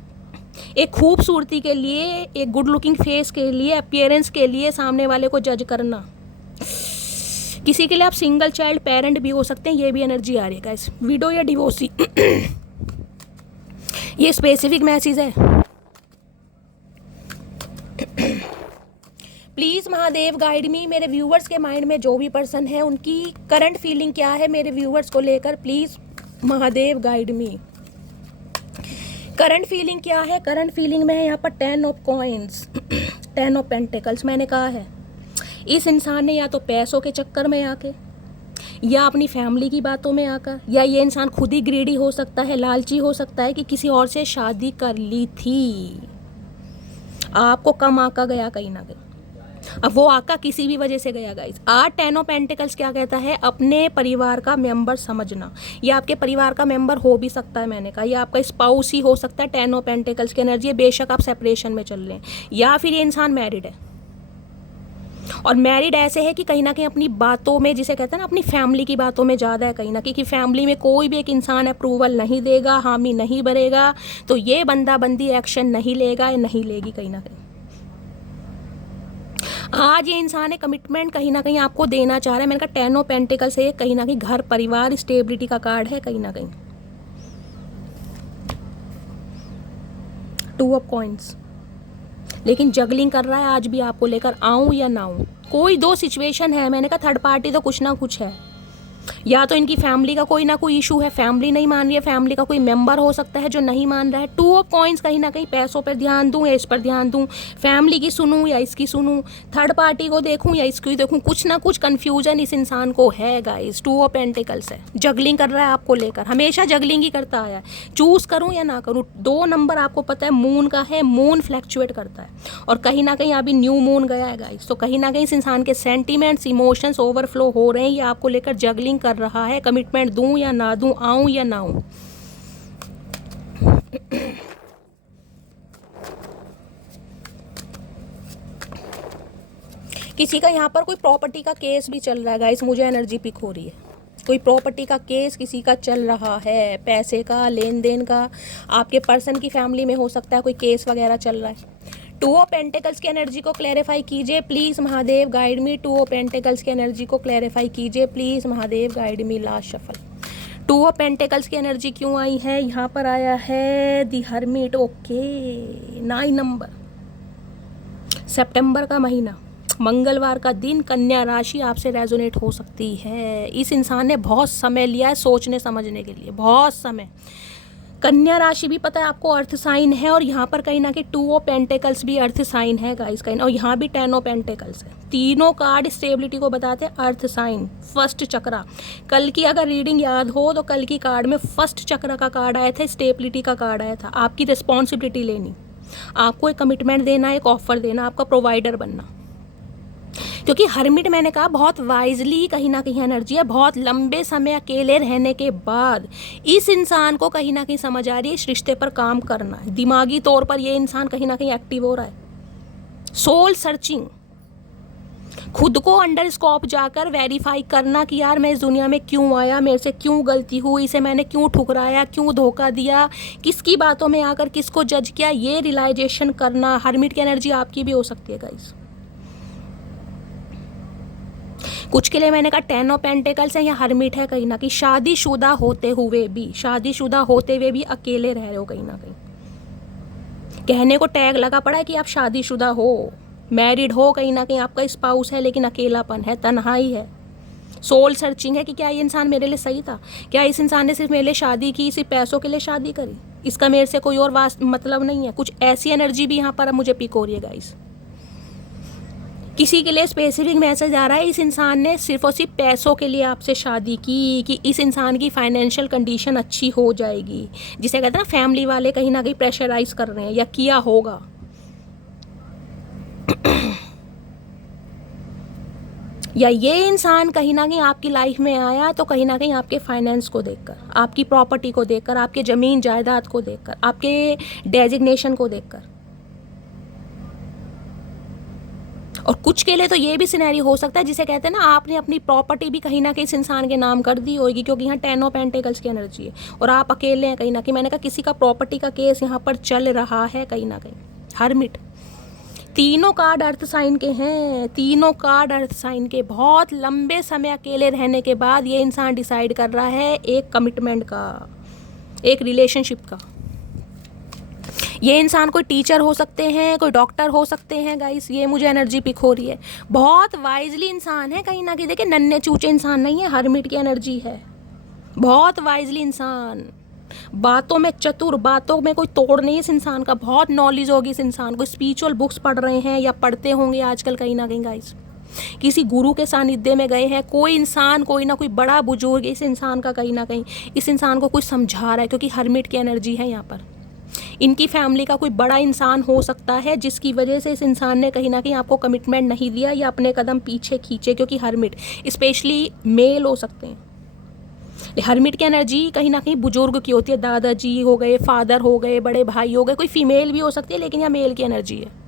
एक खूबसूरती के लिए, एक गुड लुकिंग फेस के लिए, अपीयरेंस के लिए सामने वाले को जज करना। किसी के लिए आप सिंगल चाइल्ड पेरेंट भी हो सकते हैं, ये भी एनर्जी आ रही है गाइस, विडो या डिवोर्सी। ये स्पेसिफिक मैसेज है। प्लीज़ महादेव गाइड मी, मेरे व्यूवर्स के माइंड में जो भी पर्सन है उनकी करंट फीलिंग क्या है मेरे व्यूवर्स को लेकर, please Mahadev guide me. Current feeling क्या है, करंट फीलिंग में है यहाँ पर 10 ऑफ कॉइन्स, 10 ऑफ पेंटिकल्स। मैंने कहा है इस इंसान ने या तो पैसों के चक्कर में आके, या अपनी फैमिली की बातों में आकर, या ये इंसान खुद ही ग्रीडी हो सकता है, लालची हो सकता है कि किसी और से शादी कर ली थी, आपको कम आका गया कहीं ना कहीं, अब वो आका किसी भी वजह से गया गाइस। 8 10 ऑफ पेंटिकल्स क्या कहता है, अपने परिवार का मेंबर समझना। ये आपके परिवार का मेंबर हो भी सकता है, मैंने कहा ये आपका स्पाउस ही हो सकता है। 10 ऑफ पेंटिकल्स की एनर्जी है, बेशक आप सेपरेशन में चल रहे हैं या फिर ये इंसान मैरिड है। और मैरिड ऐसे है कि कहीं ना कहीं अपनी बातों में, जिसे कहते हैं ना अपनी फैमिली की बातों में ज़्यादा है कहीं ना कहीं, कि फैमिली में कोई भी एक इंसान अप्रूवल नहीं देगा, हामी नहीं भरेगा, तो ये बंदा बंदी एक्शन नहीं लेगा या नहीं लेगी कहीं ना कहीं। आज ये इंसान है कमिटमेंट कहीं ना कहीं आपको देना चाह रहा है। मैंने कहा 10 ऑफ पेंटिकल्स है, कहीं ना कहीं घर परिवार स्टेबिलिटी का कार्ड है कहीं ना कहीं। 2 ऑफ कॉइंस, लेकिन जगलिंग कर रहा है आज भी आपको लेकर, आऊं या ना आऊं। कोई 2 सिचुएशन है, मैंने कहा थर्ड पार्टी तो कुछ ना कुछ है, या तो इनकी फैमिली का कोई ना कोई इशू है, फैमिली नहीं मान रही है, फैमिली का कोई मेंबर हो सकता है जो नहीं मान रहा है। 2 ऑफ कॉइंस, कहीं ना कहीं पैसों पर ध्यान दूं या इस पर ध्यान दूं, फैमिली की सुनूं या इसकी सुनूं, थर्ड पार्टी को देखूं या इसकी देखूं, कुछ ना कुछ कंफ्यूजन इस इंसान को है गाइस। 2 ऑफ पेंटिकल्स है, जगलिंग कर रहा है आपको लेकर, हमेशा जगलिंग ही करता आया है, चूज करूं या ना करूं। 2 नंबर आपको पता है मून का है, मून फ्लैक्चुएट करता है और कहीं ना कहीं अभी न्यू मून गया है गाइस, तो कहीं ना कहीं इस इंसान के सेंटीमेंट्स इमोशंस ओवरफ्लो हो रहे हैं, ये आपको लेकर जगलिंग कर रहा है, कमिटमेंट दूं या ना दूं, आऊं या ना आऊं। किसी का यहाँ पर कोई प्रॉपर्टी का केस भी चल रहा है गाइस, मुझे एनर्जी पिक हो रही है। कोई प्रॉपर्टी का केस किसी का चल रहा है, पैसे का, लेन देन का, आपके पर्सन की फैमिली में हो सकता है कोई केस वगैरह चल रहा है। 2 ऑफ पेंटिकल्स की एनर्जी को क्लैरिफाई कीजिए please Mahadev, guide me. 2 of pentacles की एनर्जी को क्लैरिफाई कीजिए please Mahadev, guide me. Last shuffle. 2 of pentacles की एनर्जी क्यों आई है, यहाँ पर आया है दी हर्मिट। ओके, 9 नंबर, सितंबर का महीना, मंगलवार का दिन, कन्या राशि आपसे रेजोनेट हो सकती है। इस इंसान ने बहुत समय लिया है सोचने समझने के लिए, बहुत समय। कन्या राशि भी पता है आपको अर्थ साइन है, और यहाँ पर कहीं ना कहीं 2 ऑफ पेंटिकल्स भी अर्थ साइन है गाइस कहीं, और यहाँ भी 10 ऑफ पेंटिकल्स है। तीनों कार्ड स्टेबिलिटी को बताते हैं, अर्थ साइन, फर्स्ट चक्रा। कल की अगर रीडिंग याद हो तो कल की कार्ड में फर्स्ट चक्र का कार्ड आया था, स्टेबिलिटी का कार्ड आया था। आपकी रिस्पॉन्सिबिलिटी लेनी, आपको एक कमिटमेंट देना, एक ऑफर देना, आपका प्रोवाइडर बनना। क्योंकि हर्मिट मैंने कहा बहुत वाइजली कहीं ना कहीं एनर्जी है, बहुत लंबे समय अकेले रहने के बाद इस इंसान को कहीं ना कहीं समझ आ रही है इस रिश्ते पर काम करना है। दिमागी तौर पर ये इंसान कहीं ना कहीं एक्टिव हो रहा है। सोल सर्चिंग, खुद को अंडर स्कोप जाकर वेरीफाई करना कि यार मैं इस दुनिया में क्यों आया, मेरे से क्यों गलती हुई, इसे मैंने क्यों ठुकराया, क्यों धोखा दिया, किसकी बातों में आकर किसको जज किया, ये रियलाइजेशन करना। हर्मिट की एनर्जी आपकी भी हो सकती है गाइस। कुछ के लिए मैंने कहा 10 ऑफ पेंटिकल्स है या हर्मिट है कहीं ना कहीं, शादीशुदा होते हुए भी अकेले रह रहे हो कहीं ना कहीं। कहने को टैग लगा पड़ा है कि आप शादीशुदा हो, मैरिड हो, कहीं ना कहीं आपका स्पाउस है, लेकिन अकेलापन है, तन्हाई है। सोल सर्चिंग है कि क्या ये इंसान मेरे लिए सही था, क्या इस इंसान ने सिर्फ मेरे लिए शादी की, सिर्फ पैसों के लिए शादी करी, इसका मेरे से कोई और मतलब नहीं है। कुछ ऐसी एनर्जी भी यहाँ पर मुझे पिक हो रही है गाइस। किसी के लिए स्पेसिफिक मैसेज आ रहा है, इस इंसान ने सिर्फ और सिर्फ पैसों के लिए आपसे शादी की, कि इस इंसान की फाइनेंशियल कंडीशन अच्छी हो जाएगी, जिसे कहते हैं ना फैमिली वाले कहीं ना कहीं प्रेशराइज कर रहे हैं या किया होगा। या ये इंसान कहीं ना कहीं आपकी लाइफ में आया तो कहीं ना कहीं आपके फाइनेंस को देखकर, आपकी प्रॉपर्टी को देखकर, आपके ज़मीन जायदाद को देखकर, आपके डेजिग्नेशन को देखकर। और कुछ के लिए तो ये भी सिनेरियो हो सकता है, जिसे कहते हैं ना आपने अपनी प्रॉपर्टी भी कहीं ना कहीं इस इंसान के नाम कर दी होगी, क्योंकि यहाँ 10 ऑफ पेंटिकल्स की एनर्जी है और आप अकेले हैं कहीं ना कहीं। मैंने कहा किसी का प्रॉपर्टी का केस यहाँ पर चल रहा है कहीं ना कहीं। हर्मिट, तीनों कार्ड अर्थ साइन के हैं, तीनों कार्ड अर्थ साइन के। बहुत लंबे समय अकेले रहने के बाद ये इंसान डिसाइड कर रहा है एक कमिटमेंट का, एक रिलेशनशिप का। ये इंसान कोई टीचर हो सकते हैं, कोई डॉक्टर हो सकते हैं गाइस, ये मुझे एनर्जी पिक हो रही है। बहुत वाइजली इंसान है कहीं ना कहीं, देखिए नन्हे चूचे इंसान नहीं है, हर्मिट की एनर्जी है। बहुत वाइजली इंसान, बातों में चतुर, बातों में कोई तोड़ नहीं है इस इंसान का, बहुत नॉलेज होगी इस इंसान को। स्पिरिचुअल बुक्स पढ़ रहे हैं या पढ़ते होंगे आजकल कहीं ना कहीं गाइस, किसी गुरु के सानिध्य में गए हैं। कोई इंसान, कोई ना कोई बड़ा बुजुर्ग इस इंसान का कहीं ना कहीं, इस इंसान को कुछ समझा रहा है, क्योंकि हर्मिट की एनर्जी है यहाँ पर। इनकी फैमिली का कोई बड़ा इंसान हो सकता है जिसकी वजह से इस इंसान ने कहीं ना कहीं आपको कमिटमेंट नहीं दिया या अपने कदम पीछे खींचे, क्योंकि हर्मिट स्पेशली मेल हो सकते हैं। हर्मिट की एनर्जी कहीं ना कहीं बुजुर्ग की होती है, दादाजी हो गए, फादर हो गए, बड़े भाई हो गए, कोई फीमेल भी हो सकती है, लेकिन यहाँ मेल की एनर्जी है।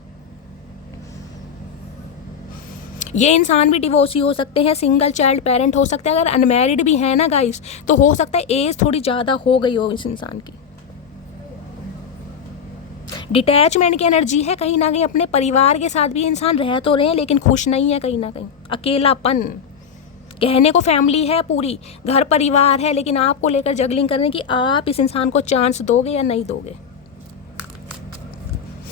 ये इंसान भी डिवोर्सी हो सकते हैं, सिंगल चाइल्ड पेरेंट हो सकते हैं। अगर अनमैरिड भी है ना गाइस, तो हो सकता है एज थोड़ी ज़्यादा हो गई हो इस इंसान की। डिटैचमेंट की एनर्जी है, कहीं ना कहीं अपने परिवार के साथ भी इंसान रह तो रहे हैं लेकिन खुश नहीं है, कहीं ना कहीं अकेलापन। कहने को फैमिली है, पूरी घर परिवार है, लेकिन आपको लेकर जगलिंग करने की आप इस इंसान को चांस दोगे या नहीं दोगे,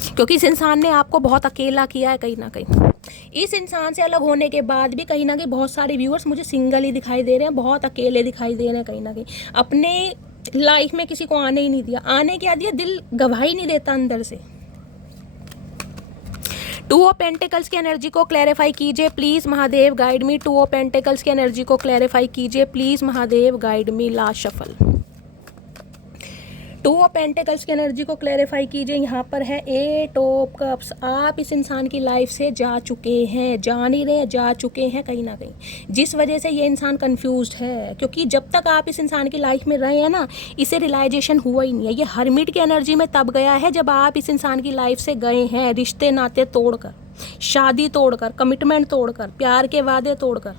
क्योंकि इस इंसान ने आपको बहुत अकेला किया है कहीं ना कहीं। इस इंसान से अलग होने के बाद भी कहीं ना कहीं बहुत सारे व्यूअर्स मुझे सिंगल ही दिखाई दे रहे हैं, बहुत अकेले दिखाई दे रहे हैं, कहीं ना कहीं अपने लाइफ में किसी को आने ही नहीं दिया। आने क्या दिया, दिल गवाही नहीं देता अंदर से। टू ऑफ पेंटिकल्स की एनर्जी को क्लैरिफाई कीजिए please Mahadev, guide me. Two of pentacles की एनर्जी को क्लैरिफाई कीजिए please Mahadev, guide me. Last shuffle. Two of pentacles की एनर्जी को क्लैरिफाई कीजिए। यहाँ पर है एट ऑफ कप्स। आप इस इंसान की लाइफ से जा चुके हैं, जा नहीं रहे, जा चुके हैं कहीं ना कहीं, जिस वजह से ये इंसान कंफ्यूज्ड है। क्योंकि जब तक आप इस इंसान की लाइफ में रहे हैं ना, इसे रियलाइजेशन हुआ ही नहीं है। ये हर्मिट की एनर्जी में तब गया है जब आप इस इंसान की लाइफ से गए हैं, रिश्ते नाते तोड़कर, शादी तोड़कर, कमिटमेंट तोड़कर, प्यार के वादे तोड़कर।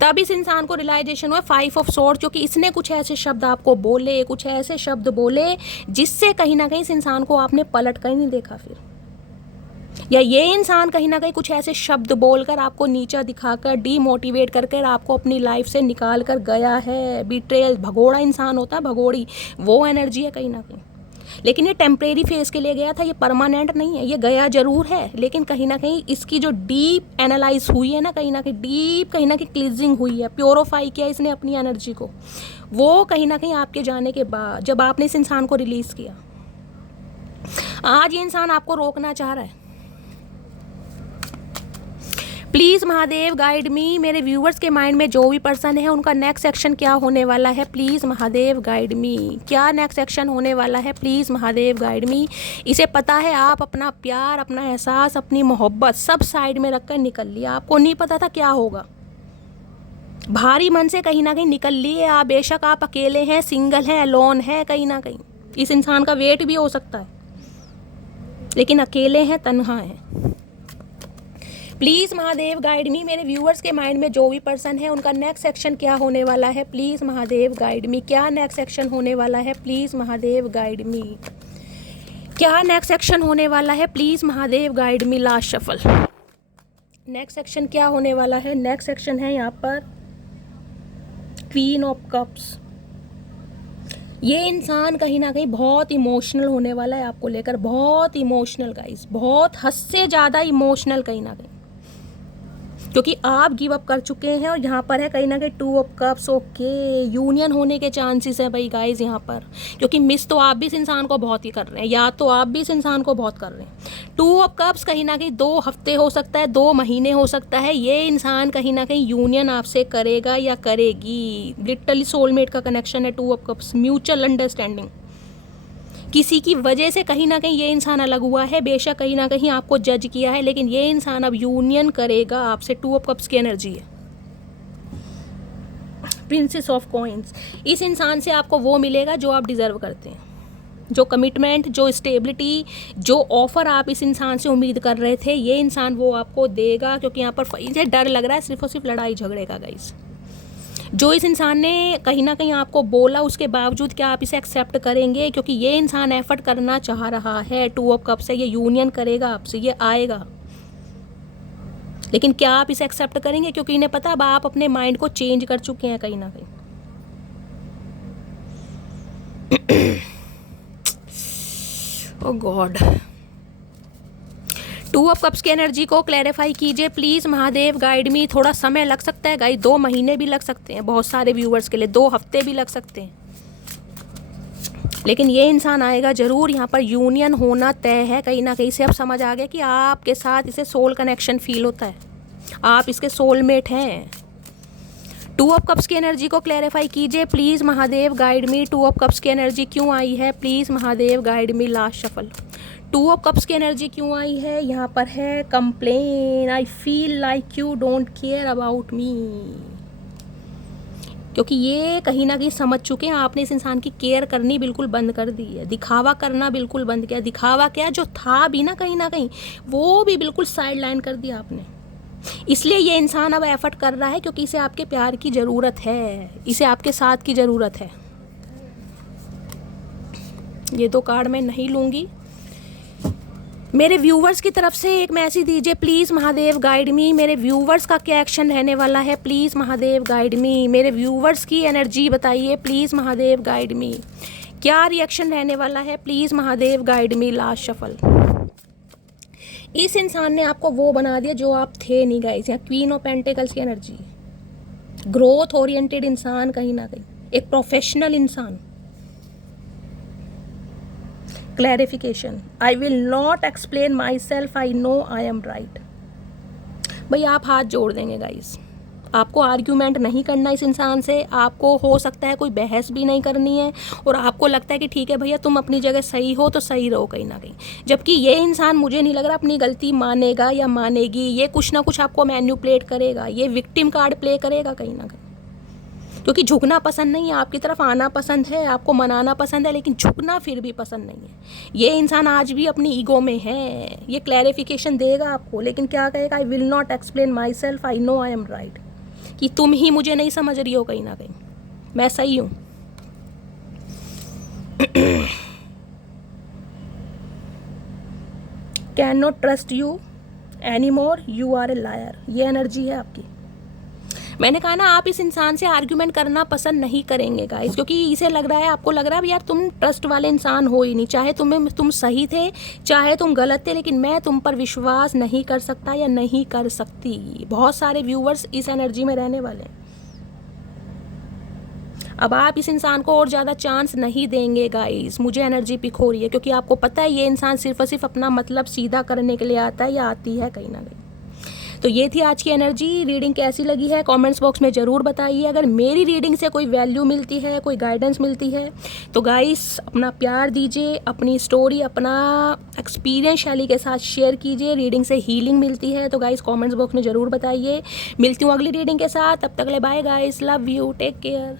तब इस इंसान को रियलाइजेशन हुआ 5 ऑफ स्वॉर्ड, क्योंकि इसने कुछ ऐसे शब्द आपको बोले, कुछ ऐसे शब्द बोले जिससे कहीं ना कहीं इस इंसान को आपने पलट कर नहीं देखा फिर, या ये इंसान कहीं ना कहीं कुछ ऐसे शब्द बोलकर आपको नीचा दिखाकर, डीमोटिवेट करके आपको अपनी लाइफ से निकाल कर गया है। बिट्रेयल, भगोड़ा इंसान होता है, भगोड़ी, वो एनर्जी है कहीं ना कहीं। लेकिन ये टेम्परेरी फेज के लिए गया था, ये परमानेंट नहीं है। ये गया जरूर है, लेकिन कहीं ना कहीं इसकी जो डीप एनालाइज हुई है ना, कहीं ना कहीं डीप, कहीं ना कहीं क्लींजिंग हुई है, प्योरीफाई किया इसने अपनी एनर्जी को, वो कहीं ना कहीं आपके जाने के बाद, जब आपने इस इंसान को रिलीज किया। आज ये इंसान आपको रोकना चाह रहा है। प्लीज़ महादेव गाइड मी। मेरे व्यूवर्स के माइंड में जो भी पर्सन है उनका नेक्स्ट एक्शन क्या होने वाला है, प्लीज़ महादेव गाइड मी। क्या नेक्स्ट एक्शन होने वाला है, प्लीज़ महादेव गाइड मी। इसे पता है आप अपना प्यार, अपना एहसास, अपनी मोहब्बत सब साइड में रखकर निकल लिया। आपको नहीं पता था क्या होगा, भारी मन से कहीं ना कहीं निकल लिए आप। बेशक आप अकेले हैं, सिंगल हैं, अलोन हैं, कहीं ना कहीं इस इंसान का वेट भी हो सकता है, लेकिन अकेले हैं, तन्हा हैं। प्लीज़ महादेव गाइड मी। मेरे व्यूअर्स के माइंड में जो भी पर्सन है उनका नेक्स्ट एक्शन क्या होने वाला है, प्लीज़ महादेव गाइड मी। क्या नेक्स्ट एक्शन होने वाला है, प्लीज़ महादेव गाइड मी। क्या नेक्स्ट एक्शन होने वाला है, please Mahadev guide me. Last shuffle. Next action क्या होने वाला है, नेक्स्ट एक्शन है यहाँ पर क्वीन ऑफ कप्स। ये इंसान कहीं ना कहीं बहुत इमोशनल होने वाला है आपको लेकर, बहुत इमोशनल गाइस, बहुत हद से ज़्यादा इमोशनल कहीं ना कहीं, क्योंकि आप गिव अप कर चुके हैं। और यहाँ पर है कहीं ना कहीं two of cups. Okay, union होने के चांसेस हैं भाई गाइस यहाँ पर, क्योंकि मिस तो आप भी इस इंसान को बहुत ही कर रहे हैं, या तो आप भी इस इंसान को बहुत कर रहे हैं। टू ऑफ कप्स कहीं ना कहीं 2 हफ्ते हो सकता है, 2 महीने हो सकता है, ये इंसान कहीं ना कहीं यूनियन आपसे करेगा या करेगी। लिटरली सोलमेट का कनेक्शन है two of cups, mutual understanding. किसी की वजह से कहीं ना कहीं ये इंसान अलग हुआ है, बेशक कहीं ना कहीं आपको जज किया है, लेकिन ये इंसान अब यूनियन करेगा आपसे। टू ऑफ कप्स की एनर्जी है, प्रिंसेस ऑफ कॉइंस। इस इंसान से आपको वो मिलेगा जो आप डिजर्व करते हैं, जो कमिटमेंट, जो स्टेबिलिटी, जो ऑफर आप इस इंसान से उम्मीद कर रहे थे, ये इंसान वो आपको देगा। क्योंकि यहाँ पर इसे डर लग रहा है सिर्फ और सिर्फ लड़ाई झगड़े का गाइस। जो इस इंसान ने कहीं ना कहीं आपको बोला, उसके बावजूद क्या आप इसे एक्सेप्ट करेंगे, क्योंकि ये इंसान एफर्ट करना चाह रहा है। टू ऑफ कप्स से ये यूनियन करेगा आपसे, ये आएगा, लेकिन क्या आप इसे एक्सेप्ट करेंगे, क्योंकि इन्हें पता अब आप अपने माइंड को चेंज कर चुके हैं कहीं ना कहीं। ओह गॉड। टू ऑफ कप्स की एनर्जी को क्लैरिफाई कीजिए प्लीज़ महादेव गाइड मी। थोड़ा समय लग सकता है गाइस, 2 महीने भी लग सकते हैं बहुत सारे व्यूवर्स के लिए, 2 हफ्ते भी लग सकते हैं, लेकिन ये इंसान आएगा ज़रूर। यहाँ पर यूनियन होना तय है कहीं ना कहीं से। अब समझ आ गया कि आपके साथ इसे सोल कनेक्शन फील होता है, आप इसके सोलमेट हैं। टू ऑफ कप्स की एनर्जी को क्लैरिफाई कीजिए please Mahadev guide me. Two of cups की एनर्जी क्यों आई है please Mahadev guide me. Last shuffle. Two of cups की एनर्जी क्यों आई है? यहाँ पर है complain, I feel like you don't care about me. क्योंकि ये कहीं ना कहीं समझ चुके हैं आपने इस इंसान की केयर करनी बिल्कुल बंद कर दी है, दिखावा करना बिल्कुल बंद किया। दिखावा क्या, जो था भी ना कहीं ना कहीं वो भी बिल्कुल साइड लाइन कर दिया आपने। इसलिए ये इंसान अब एफर्ट कर रहा है क्योंकि इसे आपके प्यार की ज़रूरत है, इसे आपके साथ की ज़रूरत है। ये 2 कार्ड मैं नहीं लूँगी। मेरे व्यूवर्स की तरफ से एक मैसेज दीजिए प्लीज़ महादेव गाइड मी। मेरे व्यूवर्स का क्या एक्शन रहने वाला है प्लीज़ महादेव गाइड मी। मेरे व्यूवर्स की एनर्जी बताइए प्लीज़ महादेव गाइड मी। क्या रिएक्शन रहने वाला है please Mahadev guide me. Last shuffle. इस इंसान ने आपको वो बना दिया जो आप थे नहीं गाइस। यहाँ क्वीन ऑफ पेंटिकल्स की एनर्जी, ग्रोथ ओरिएंटेड इंसान, कहीं ना कहीं एक प्रोफेशनल इंसान। Clarification, I will not explain my self, I know I am right. भाई आप हाथ जोड़ देंगे गाइस, आपको आर्ग्यूमेंट नहीं करना इस इंसान से। आपको हो सकता है कोई बहस भी नहीं करनी है और आपको लगता है कि ठीक है भैया तुम अपनी जगह सही हो तो सही रहो कहीं ना कहीं। जबकि ये इंसान मुझे नहीं लग रहा अपनी गलती मानेगा या मानेगी। ये कुछ ना कुछ आपको मैन्युपुलेट करेगा, ये विक्टिम कार्ड प्ले करेगा कहीं ना कहीं। क्योंकि झुकना पसंद नहीं है, आपकी तरफ आना पसंद है, आपको मनाना पसंद है, लेकिन झुकना फिर भी पसंद नहीं है। ये इंसान आज भी अपनी ईगो में है। ये क्लैरिफिकेशन देगा आपको, लेकिन क्या कहेगा? I will not explain my self, I know I am right. कि तुम ही मुझे नहीं समझ रही हो कहीं ना कहीं, मैं सही हूं। Can not trust you any more, you are a liar. ये एनर्जी है आपकी। मैंने कहा ना आप इस इंसान से आर्ग्यूमेंट करना पसंद नहीं करेंगे गाइस, क्योंकि इसे लग रहा है, आपको लग रहा है यार तुम ट्रस्ट वाले इंसान हो ही नहीं। चाहे तुम सही थे चाहे तुम गलत थे, लेकिन मैं तुम पर विश्वास नहीं कर सकता या नहीं कर सकती। बहुत सारे व्यूवर्स इस एनर्जी में रहने वाले हैं। अब आप इस इंसान को और ज़्यादा चांस नहीं देंगे गाइस। मुझे एनर्जी पिक हो रही है क्योंकि आपको पता है ये इंसान सिर्फ और सिर्फ अपना मतलब सीधा करने के लिए आता है या आती है कहीं ना कहीं। तो ये थी आज की एनर्जी। रीडिंग कैसी लगी है कमेंट्स बॉक्स में ज़रूर बताइए। अगर मेरी रीडिंग से कोई वैल्यू मिलती है, कोई गाइडेंस मिलती है तो गाइस अपना प्यार दीजिए, अपनी स्टोरी, अपना एक्सपीरियंस शैली के साथ शेयर कीजिए। रीडिंग से हीलिंग मिलती है तो गाइस कमेंट्स बॉक्स में ज़रूर बताइए। मिलती हूँ अगली रीडिंग के साथ, तब तक ले bye guys, love you, take care.